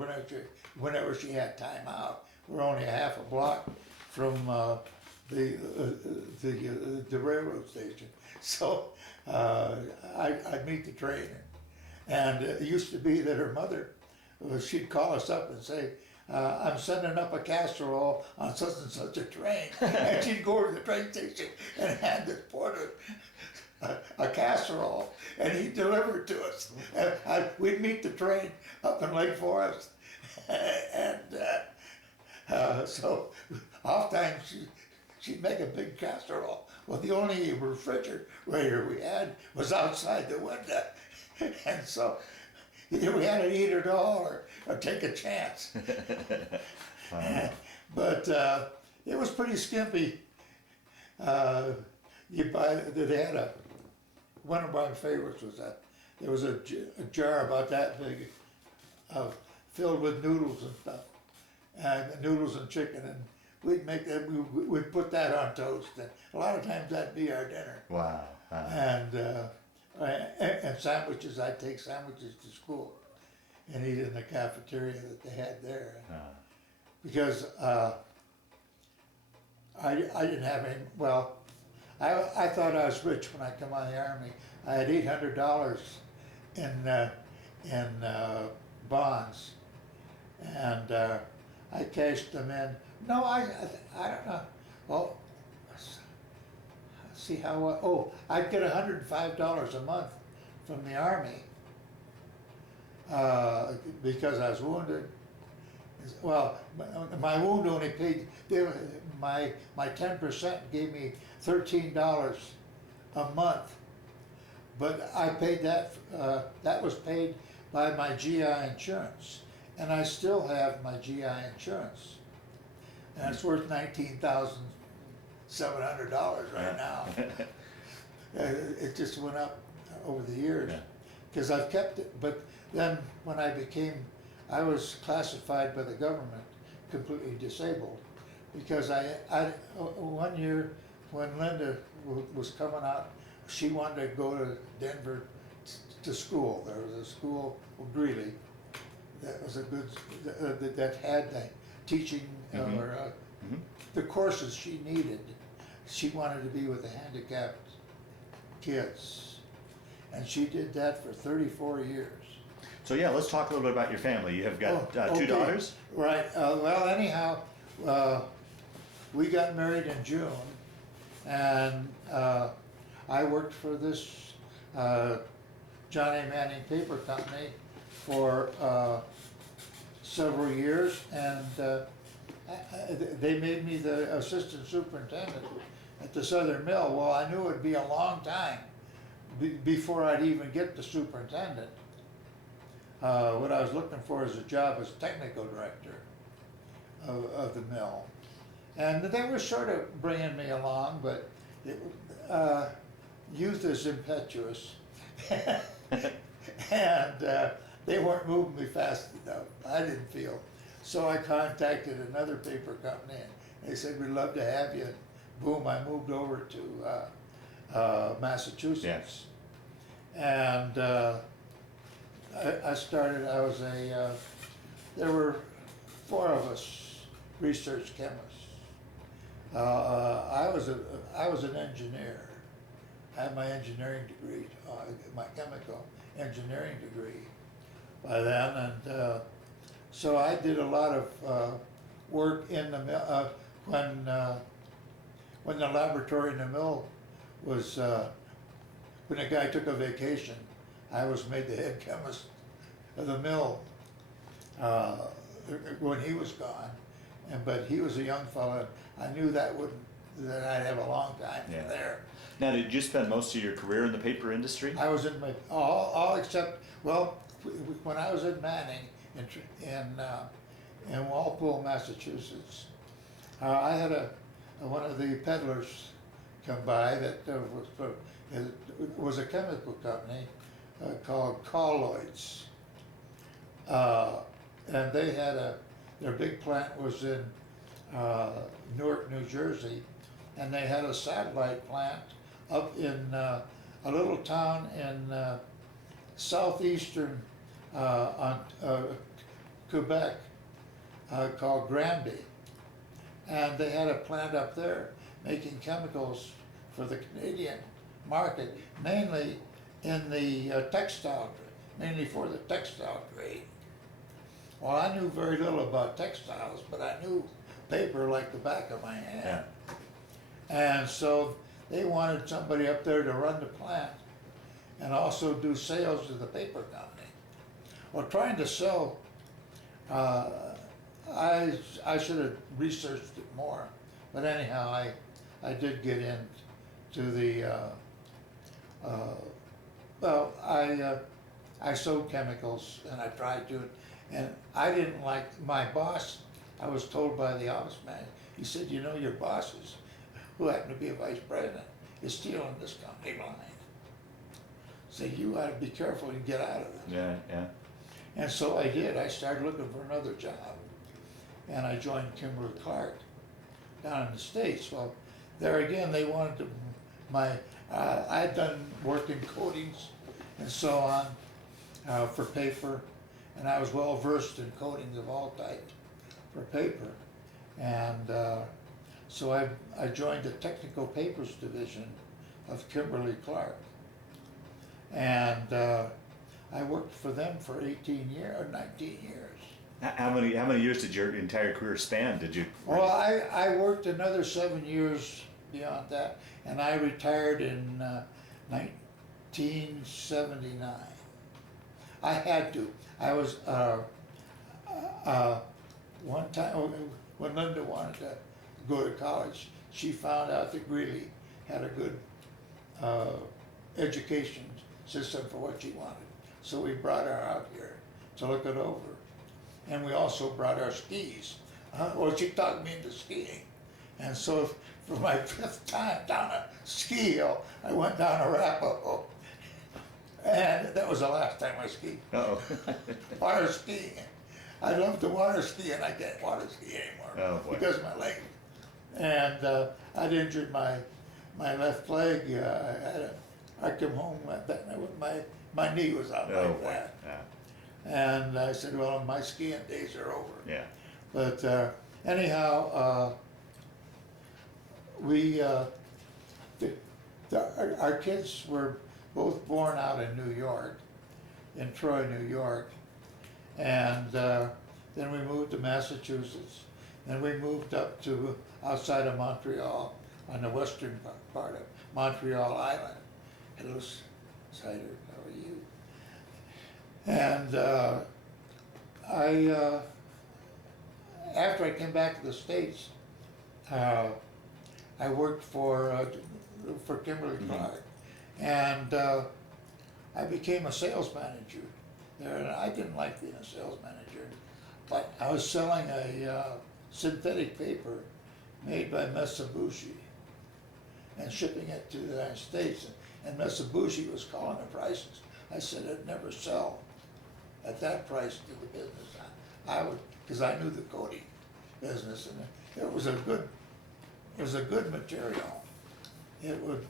whenever she had time out. We're only a half a block from the railroad station, so I'd meet the train, and it used to be that her mother, she'd call us up and say, I'm sending up a casserole on such and such a train, and she'd go to the train station and hand this porter a casserole, and he'd deliver it to us. And we'd meet the train up in Lake Forest, and so oftentimes she'd make a big casserole. Well, the only refrigerator we had was outside the window. And so either we had to eat it all or take a chance. But it was pretty skimpy. They had one of my favorites was that there was a jar about that big filled with noodles and stuff, and noodles and chicken, and we'd make that, we'd put that on toast, and a lot of times that'd be our dinner. Wow. And sandwiches, I'd take sandwiches to school and eat in the cafeteria that they had there. Because I didn't have any, well, I thought I was rich when I come out of the Army. I had $800 in bonds, and I cashed them in. No, I don't know. Well, see how, I'd get $105 a month from the Army because I was wounded. Well, my wound only paid, my 10% gave me $13 a month, but I paid that, that was paid by my GI insurance, and I still have my GI insurance, and it's worth $19,700 right now. It just went up over the years, because I've kept it, but then when I was classified by the government completely disabled, because one year when Linda was coming out, she wanted to go to Denver to school. There was a school, Greeley, that was a good, that had the teaching or the courses she needed. She wanted to be with the handicapped kids, and she did that for 34 years. So yeah, let's talk a little bit about your family. You have got two daughters? Right. Well, anyhow, we got married in June, and I worked for this John A. Manning paper company for several years, and they made me the assistant superintendent at the Southern Mill. Well, I knew it'd be a long time before I'd even get the superintendent. What I was looking for is a job as technical director of the mill. And they were sort of bringing me along, but youth is impetuous. And they weren't moving me fast enough, I didn't feel. So I contacted another paper company, and they said, we'd love to have you. Boom, I moved over to Massachusetts. Yes. And there were 4 of us research chemists. I was an engineer. I had my engineering degree, my chemical engineering degree by then, and so I did a lot of work in the mill, when the laboratory in the mill was, when a guy took a vacation, I was made the head chemist of the mill when he was gone, but he was a young fellow. I knew that I'd have a long time there. Now, did you spend most of your career in the paper industry? I was in all except, well, when I was at Manning in Walpole, Massachusetts, I had one of the peddlers come by that was a chemical company called Colloids, and they had their big plant was in Newark, New Jersey, and they had a satellite plant up in a little town in southeastern Quebec called Granby, and they had a plant up there making chemicals for the Canadian market, mainly in the mainly for the textile trade. Well, I knew very little about textiles, but I knew paper like the back of my hand. Yeah. And so they wanted somebody up there to run the plant and also do sales to the paper company. Well, trying to sell, I should have researched it more, but anyhow, I did get into the, well, I sold chemicals and I tried to, and I didn't like my boss. I was told by the office man, he said, you know, your bosses, who happened to be a vice president, is stealing this company line. So you ought to be careful and get out of it. Yeah, yeah. And so I did. I started looking for another job. And I joined Kimberly-Clark down in the States. Well, there again, they wanted to, I'd done work in coatings and so on for paper. And I was well versed in coatings of all types for paper. And so I joined the Technical Papers Division of Kimberly-Clark. And I worked for them for 18 years, or 19 years. How many years did your entire career span? Did you? Well, I worked another 7 years beyond that, and I retired in 1979. I had to. I was, one time, when Linda wanted to go to college, she found out that Greeley had a good education system for what she wanted. So we brought her out here to look it over. And we also brought our skis. Well, she talked me into skiing. And so for my 5th time down a ski hill, I went down Arapahoe. And that was the last time I skied. Uh-oh. Water skiing. I love to water ski and I can't water ski anymore. Oh, boy. Because of my leg. And I'd injured my left leg. I come home with my knee was out Oh, like boy. that. Yeah. And I said, well, my skiing days are over. Yeah. But anyhow, our kids were both born out in New York, in Troy, New York. And then we moved to Massachusetts. Then we moved up to outside of Montreal, on the western part of Montreal Island. Hello, Cider, how are you? And after I came back to the States, I worked for Kimberly-Clark, and I became a sales manager there. And I didn't like being a sales manager, but I was selling a synthetic paper made by Mitsubishi and shipping it to the United States. And Mitsubishi was calling the prices. I said I'd never sell at that price to the business. I would, because I knew the coating business, and it was a good material. It would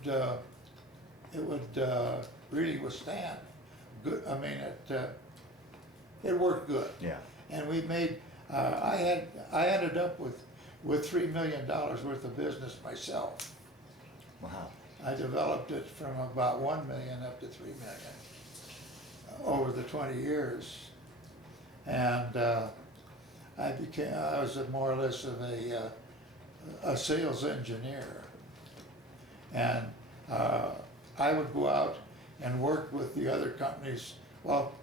really withstand good. I mean, it worked good. Yeah. And we made. I ended up with $3 million worth of business myself. Wow. I developed it from about 1 million up to 3 million over the 20 years. And I was more or less of a sales engineer. And I would go out and work with the other companies. Well,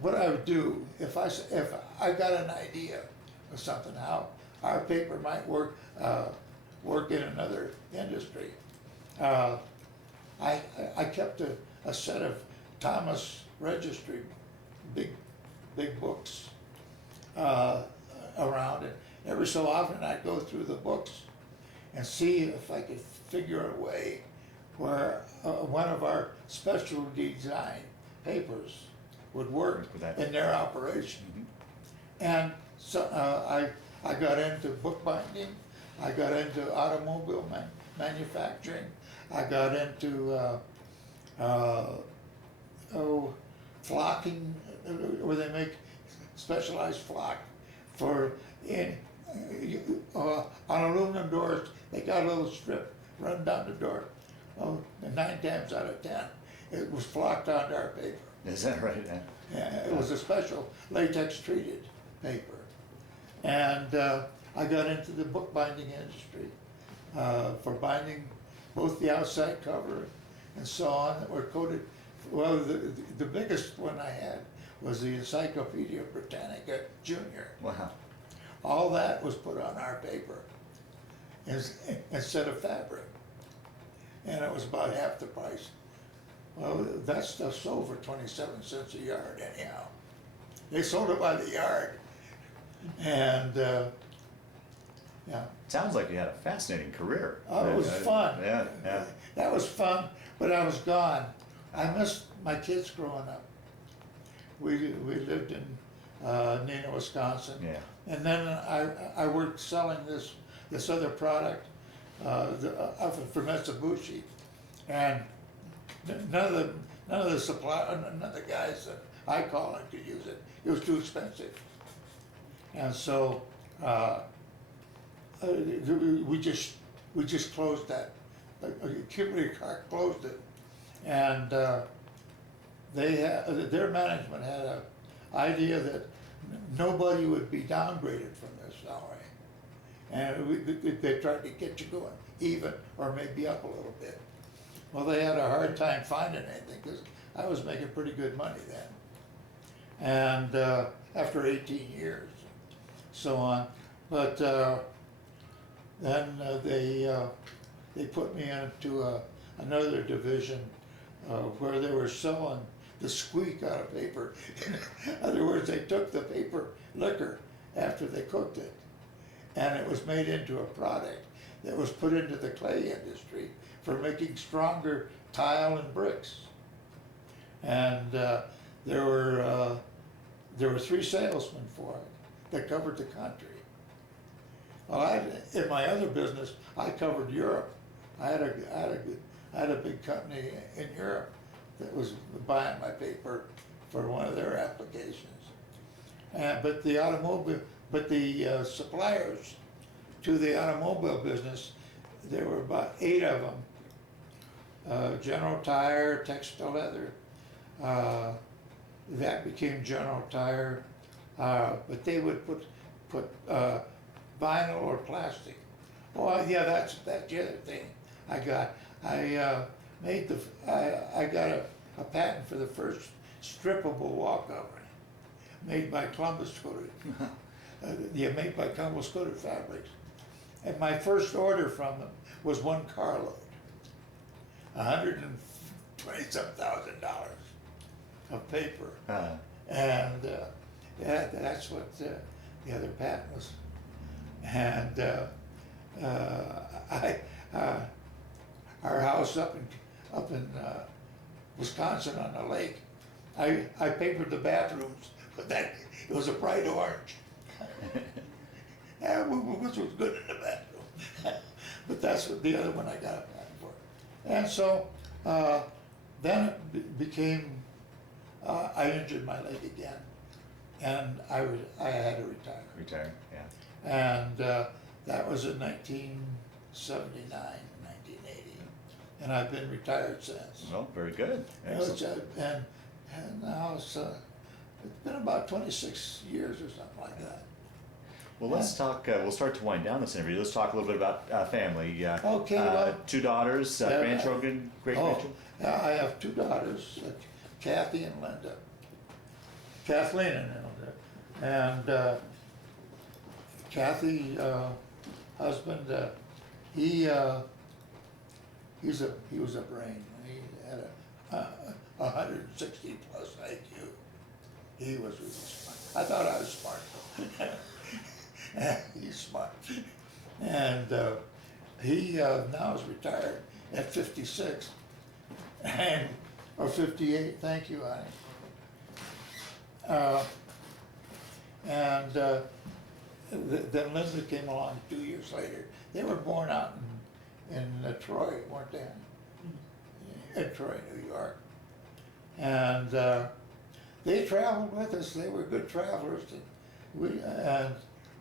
what I would do, if I got an idea of something, how our paper might work in another industry, I kept a set of Thomas Registry big books around it. Every so often I'd go through the books and see if I could figure a way where one of our special design papers would work in their operation. Mm-hmm. And so I got into bookbinding, I got into automobile manufacturing, I got into flocking, where they make specialized flock for on aluminum doors. They got a little strip run down the door. Oh, and 9 times out of 10, it was flocked onto our paper. Is that right? Yeah, it was a special latex treated paper. And I got into the bookbinding industry for binding both the outside cover and so on that were coated. Well, the biggest one I had was the Encyclopedia Britannica Junior. Wow. All that was put on our paper instead of fabric. and it was about half the price. Well, that stuff sold for 27 cents a yard anyhow. They sold it by the yard. And, yeah. Sounds like you had a fascinating career. Oh, it was fun. Yeah, yeah. That was fun, but I was gone. I missed my kids growing up. We lived in Neenah, Wisconsin. Yeah. And then I worked selling this other product for Mitsubishi, and none of the guys that I called it could use it. It was too expensive, and so we just closed that. Kimberly Clark closed it, and their management had an idea that nobody would be downgraded from their salary, and they tried to get you going even or maybe up a little bit. Well, they had a hard time finding anything because I was making pretty good money then, and after 18 years, so on. But then they put me into another division where they were selling the squeak out of paper. In other words, they took the paper liquor after they cooked it, and it was made into a product that was put into the clay industry for making stronger tile and bricks. And there were 3 salesmen for it that covered the country. Well, in my other business, I covered Europe. I had a big company in Europe that was buying my paper for one of their applications. But the suppliers to the automobile business, there were about 8 of them. General Tire, Textile Leather, that became General Tire, but they would put vinyl or plastic. Oh yeah, that's the other thing I got. I got a patent for the first strippable wall covering made by Columbus Coated. Made by Columbus Coated Fabrics. And my first order from them was 1 carload, $120,000 of paper. And yeah, that's what the other patent was. And our house up in Wisconsin on the lake, I papered the bathrooms, but it was a bright orange. Which was good in the bathroom. But that's what the other one I got a patent for. And so then it became, I injured my leg again, and I had to retire. Retire, yeah. And that was in 1979, 1980, and I've been retired since. Well, very good. Excellent. And now it's been about 26 years or something like that. Well, let's talk. We'll start to wind down this interview. Let's talk a little bit about family. Okay. Well, 2 daughters, grandchildren, great-grandchildren. I have 2 daughters, Kathy and Linda. Kathleen and Linda. And Kathy, husband, he was a brain. He had a 160 plus IQ. He was really smart. I thought I was smart. He's smart. And he now is retired at 56, or 58, thank you, honey. Then Linda came along 2 years later. They were born out in Troy, weren't they? In Troy, New York. And they traveled with us. They were good travelers.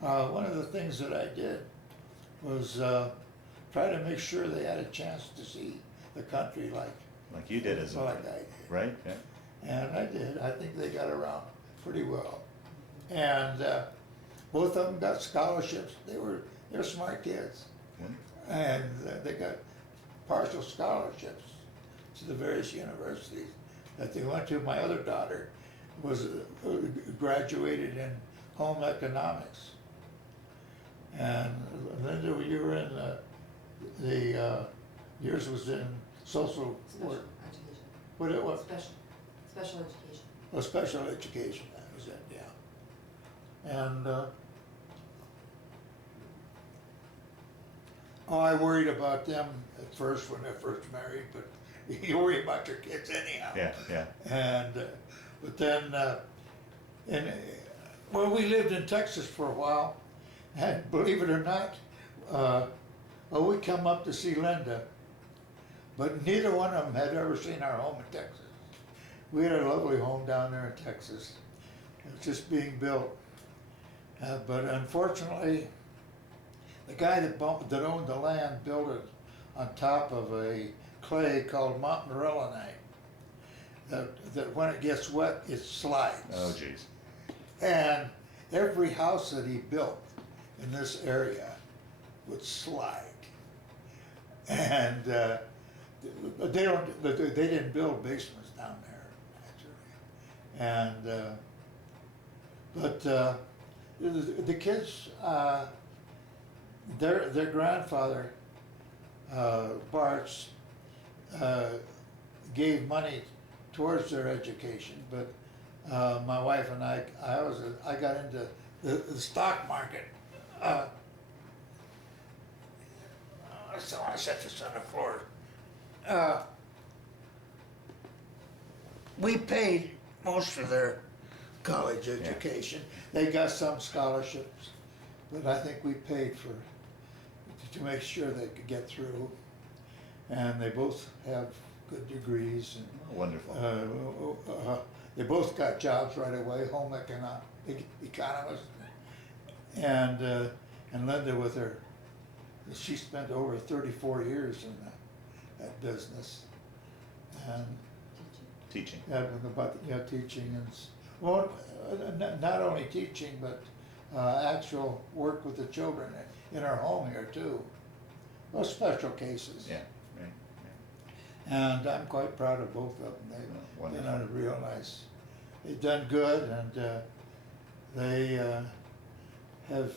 One of the things that I did was try to make sure they had a chance to see the country like you did as like I did. Right? Yeah. And I did. I think they got around pretty well. And both of them got scholarships. They're smart kids. Yeah. And they got partial scholarships to the various universities that they went to. My other daughter was graduated in home economics. And Linda, you were in the Yours was in social Special work. education. What it was? Special education. Oh, special education, that was it, yeah. And, oh, I worried about them at first when they first married, but you worry about your kids anyhow. Yeah, yeah. And, but then, well, we lived in Texas for a while, and believe it or not, well, we come up to see Linda, but neither one of them had ever seen our home in Texas. We had a lovely home down there in Texas. It was just being built. But unfortunately, the guy that owned the land built it on top of a clay called montmorillonite. That when it gets wet, it slides. Oh, geez. And every house that he built in this area would slide. And they didn't build basements down there, actually. And but the kids, their grandfather, Bart's, gave money towards their education, but my wife and I got into the stock market. So I set this on the floor. We paid most of their college education. They got some scholarships, but I think we paid to make sure they could get through. And they both have good degrees. And, Wonderful. they both got jobs right away, home economists. And Linda with her, she spent over 34 years in that business. And Teaching. about teaching and well, not only teaching but actual work with the children in our home here too. Well, special cases. Yeah, right, And I'm quite proud of both of them. They've done real nice. They've done good, and they have.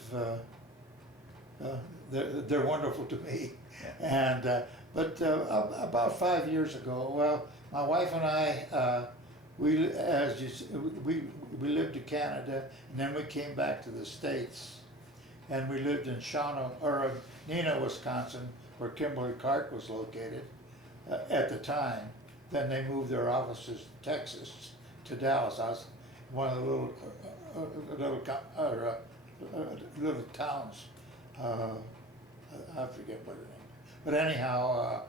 They're wonderful to me. Yeah. And but about 5 years ago, well, my wife and I, we lived in Canada, and then we came back to the States, and we lived in Neenah, Wisconsin, where Kimberly-Clark was located at the time. Then they moved their offices to Texas, to Dallas. I was one of the little towns. I forget what it is. But anyhow,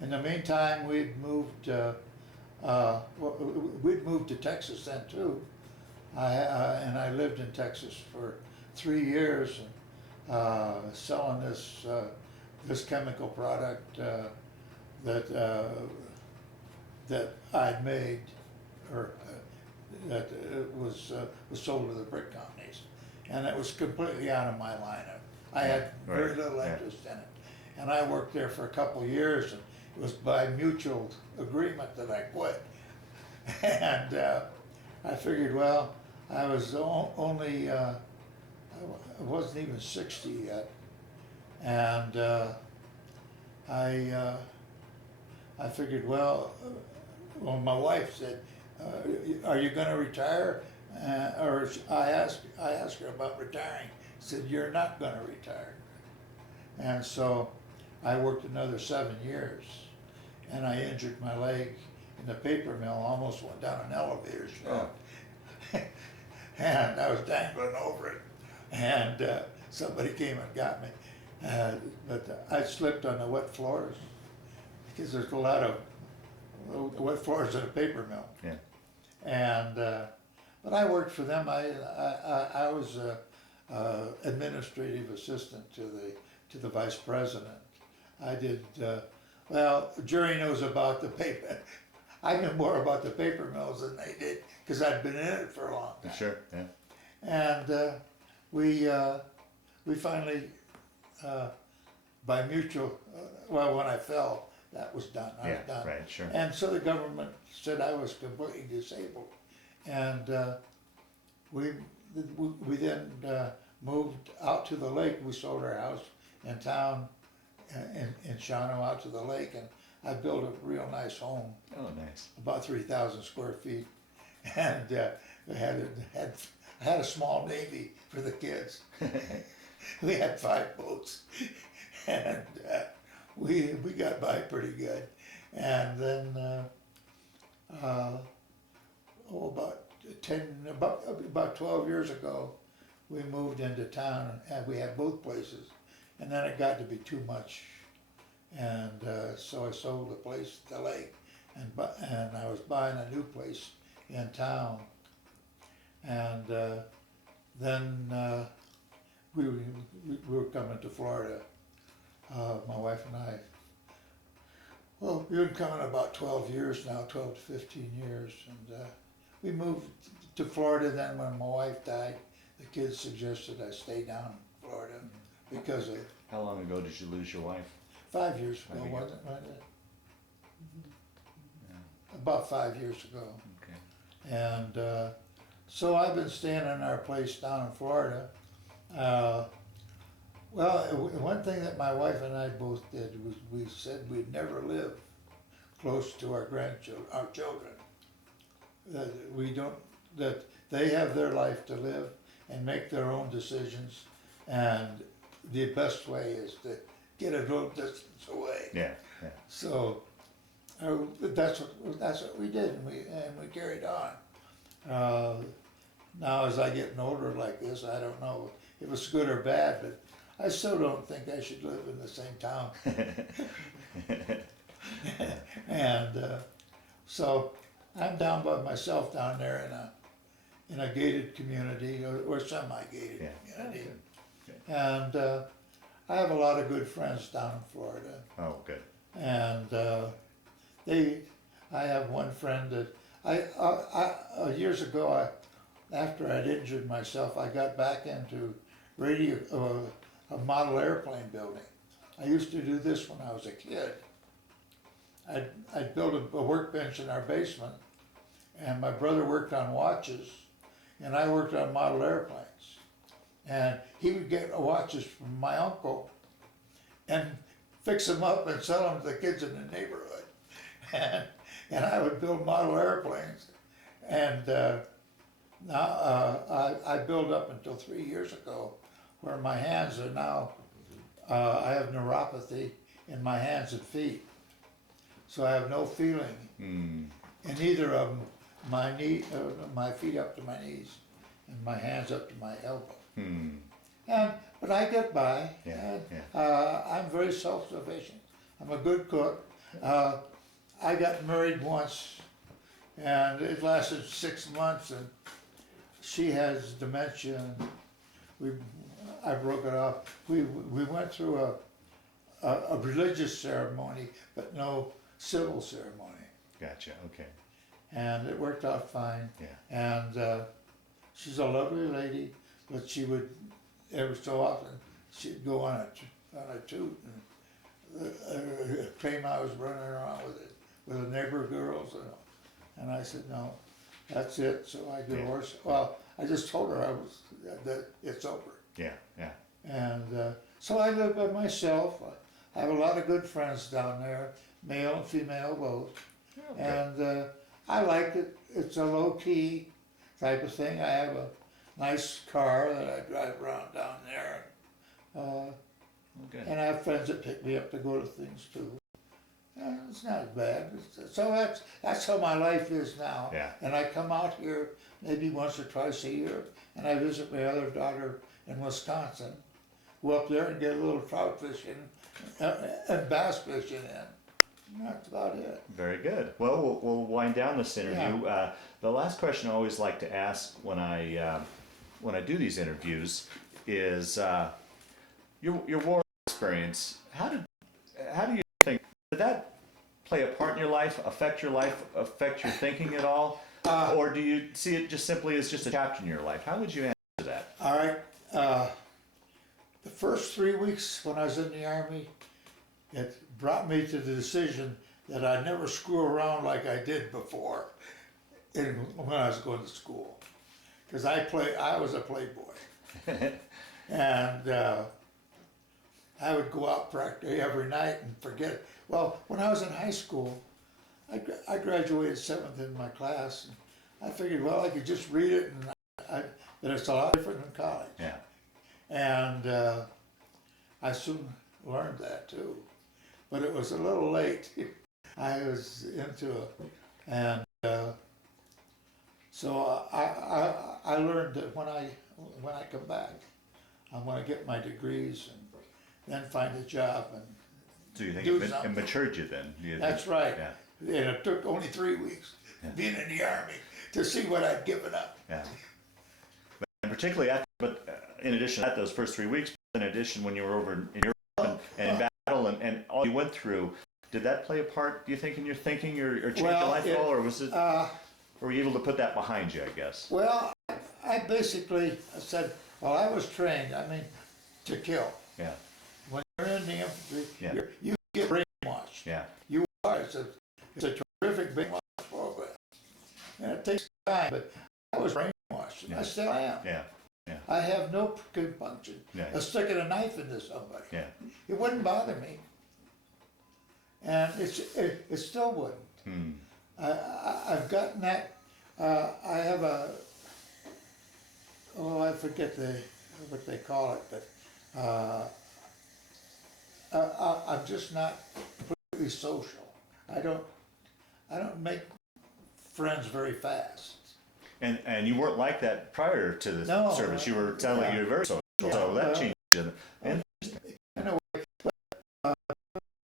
in the meantime, we'd moved to Texas then too. And I lived in Texas for 3 years, selling this chemical product that I'd made, or that was sold to the brick companies, and it was completely out of my lineup. I had very little interest in it, and I worked there for a couple of years, and it was by mutual agreement that I quit. And I figured, well, I was only, I wasn't even 60 yet, and I figured, well, my wife said, "Are you going to retire?" Or I asked her about retiring. She said, "You're not going to retire." And so I worked another 7 years, and I injured my leg in the paper mill. Almost went down an elevator shaft, and I was dangling over it, and somebody came and got me. But I slipped on the wet floors, because there's a lot of wet floors in a paper mill. Yeah. And but I worked for them. I was administrative assistant to the vice president. I did well. Jerry knows about the paper. I knew more about the paper mills than they did, because I'd been in it for a long time. Sure. Yeah. And we finally, by mutual, well, when I fell, that was done. I was done. Right. Sure. And so the government said I was completely disabled, and we then moved out to the lake. We sold our house in town in Shawano out to the lake, and I built a real nice home, Oh, nice. about 3,000 square feet, and I had a small navy for the kids. We had 5 boats, and we got by pretty good. And then about 12 years ago, we moved into town, and we had both places, and then it got to be too much, and so I sold the place at the lake, and I was buying a new place in town, and then we were coming to Florida, my wife and I. Well, we've been coming about 12 years now, 12 to 15 years, and we moved to Florida. Then when my wife died, the kids suggested I stay down in Florida because of How long ago did you lose your wife? 5 years ago, 5 years. wasn't it? Yeah. About 5 years ago. Okay. And so I've been staying in our place down in Florida. Well, one thing that my wife and I both did was we said we'd never live close to our grandchildren, our children. That we don't, that they have their life to live and make their own decisions, and the best way is to get a little distance away. Yeah. Yeah. So that's what we did, and we carried on. Now, as I get older like this, I don't know if it's good or bad, but I still don't think I should live in the same town. And so I'm down by myself down there in a gated community or semi-gated Yeah. community, Good. and I have a lot of good friends down in Florida. Oh, good. And I have one friend that I years ago, after I'd injured myself, I got back into a model airplane building. I used to do this when I was a kid. I'd build a workbench in our basement, and my brother worked on watches, and I worked on model airplanes. And he would get watches from my uncle and fix them up and sell them to the kids in the neighborhood. And I would build model airplanes. And now I built up until 3 years ago, where my hands are now, I have neuropathy in my hands and feet. So I have no feeling in either of them, my feet up to my knees and my hands up to my elbow. But I get by, Yeah, and I'm very self-sufficient. I'm a good cook. I got married once, and it lasted 6 months, and she has dementia, and I broke it off. We went through a religious ceremony, but no civil ceremony, Gotcha. Okay. and it worked out fine. Yeah. And she's a lovely lady, but she would, every so often, she'd go on a toot and claim I was running around with the neighbor girls, and I said, no, that's it. So I divorced. Well, I just told her that it's over. Yeah. Yeah. And so I live by myself. I have a lot of good friends down there, male and female both. Okay. And I like it. It's a low-key type of thing. I have a nice car that I drive around down there. Okay. And I have friends that pick me up to go to things too. It's not bad. So that's how my life is now. Yeah. And I come out here maybe once or twice a year, and I visit my other daughter in Wisconsin. Go up there and get a little trout fishing and bass fishing in. That's about it. Very good. Well, we'll wind down this interview. The last question I always like to ask when I do these interviews is your war experience. How do you think, did that play a part in your life, affect your thinking at all, or do you see it just simply as just a chapter in your life? How would you answer that? All right. The first 3 weeks when I was in the Army, it brought me to the decision that I'd never screw around like I did before when I was going to school. Because I was a playboy. And I would go out practically every night and forget it. Well, when I was in high school, I graduated 7th in my class. And I figured, well, I could just read it, and that it's a lot different than college. Yeah. And I soon learned that too, but it was a little late. I was into it, and so I learned that when I come back, I'm going to get my degrees and then find a job and So you think do it something. matured you then? You- That's right. Yeah. And it took only 3 weeks Yeah. being in the Army to see what I'd given up. Yeah. And particularly after, in addition to that, those first 3 weeks, in addition, when you were over in Europe and in battle and all you went through, did that play a part, do you think, in your thinking or change your Well, life at all? Or was it, Uh, or were you able to put that behind you, I guess? well, I basically said, well, I was trained, to kill. Yeah. When you're in the infantry, Yeah. you get brainwashed. Yeah. You are. It's a terrific brainwash program. And it takes time, but I was brainwashed, and I Yeah. still am. Yeah. I have no compunction Yeah. of sticking a knife into somebody. Yeah. It wouldn't bother me. And it still wouldn't. Hmm. I've gotten that, I have I forget what they call it, but I'm just not completely social. I don't make friends very fast. And you weren't like that prior to the No, service. You were sounded like yeah. you were very social. Yeah, So that well, changed. And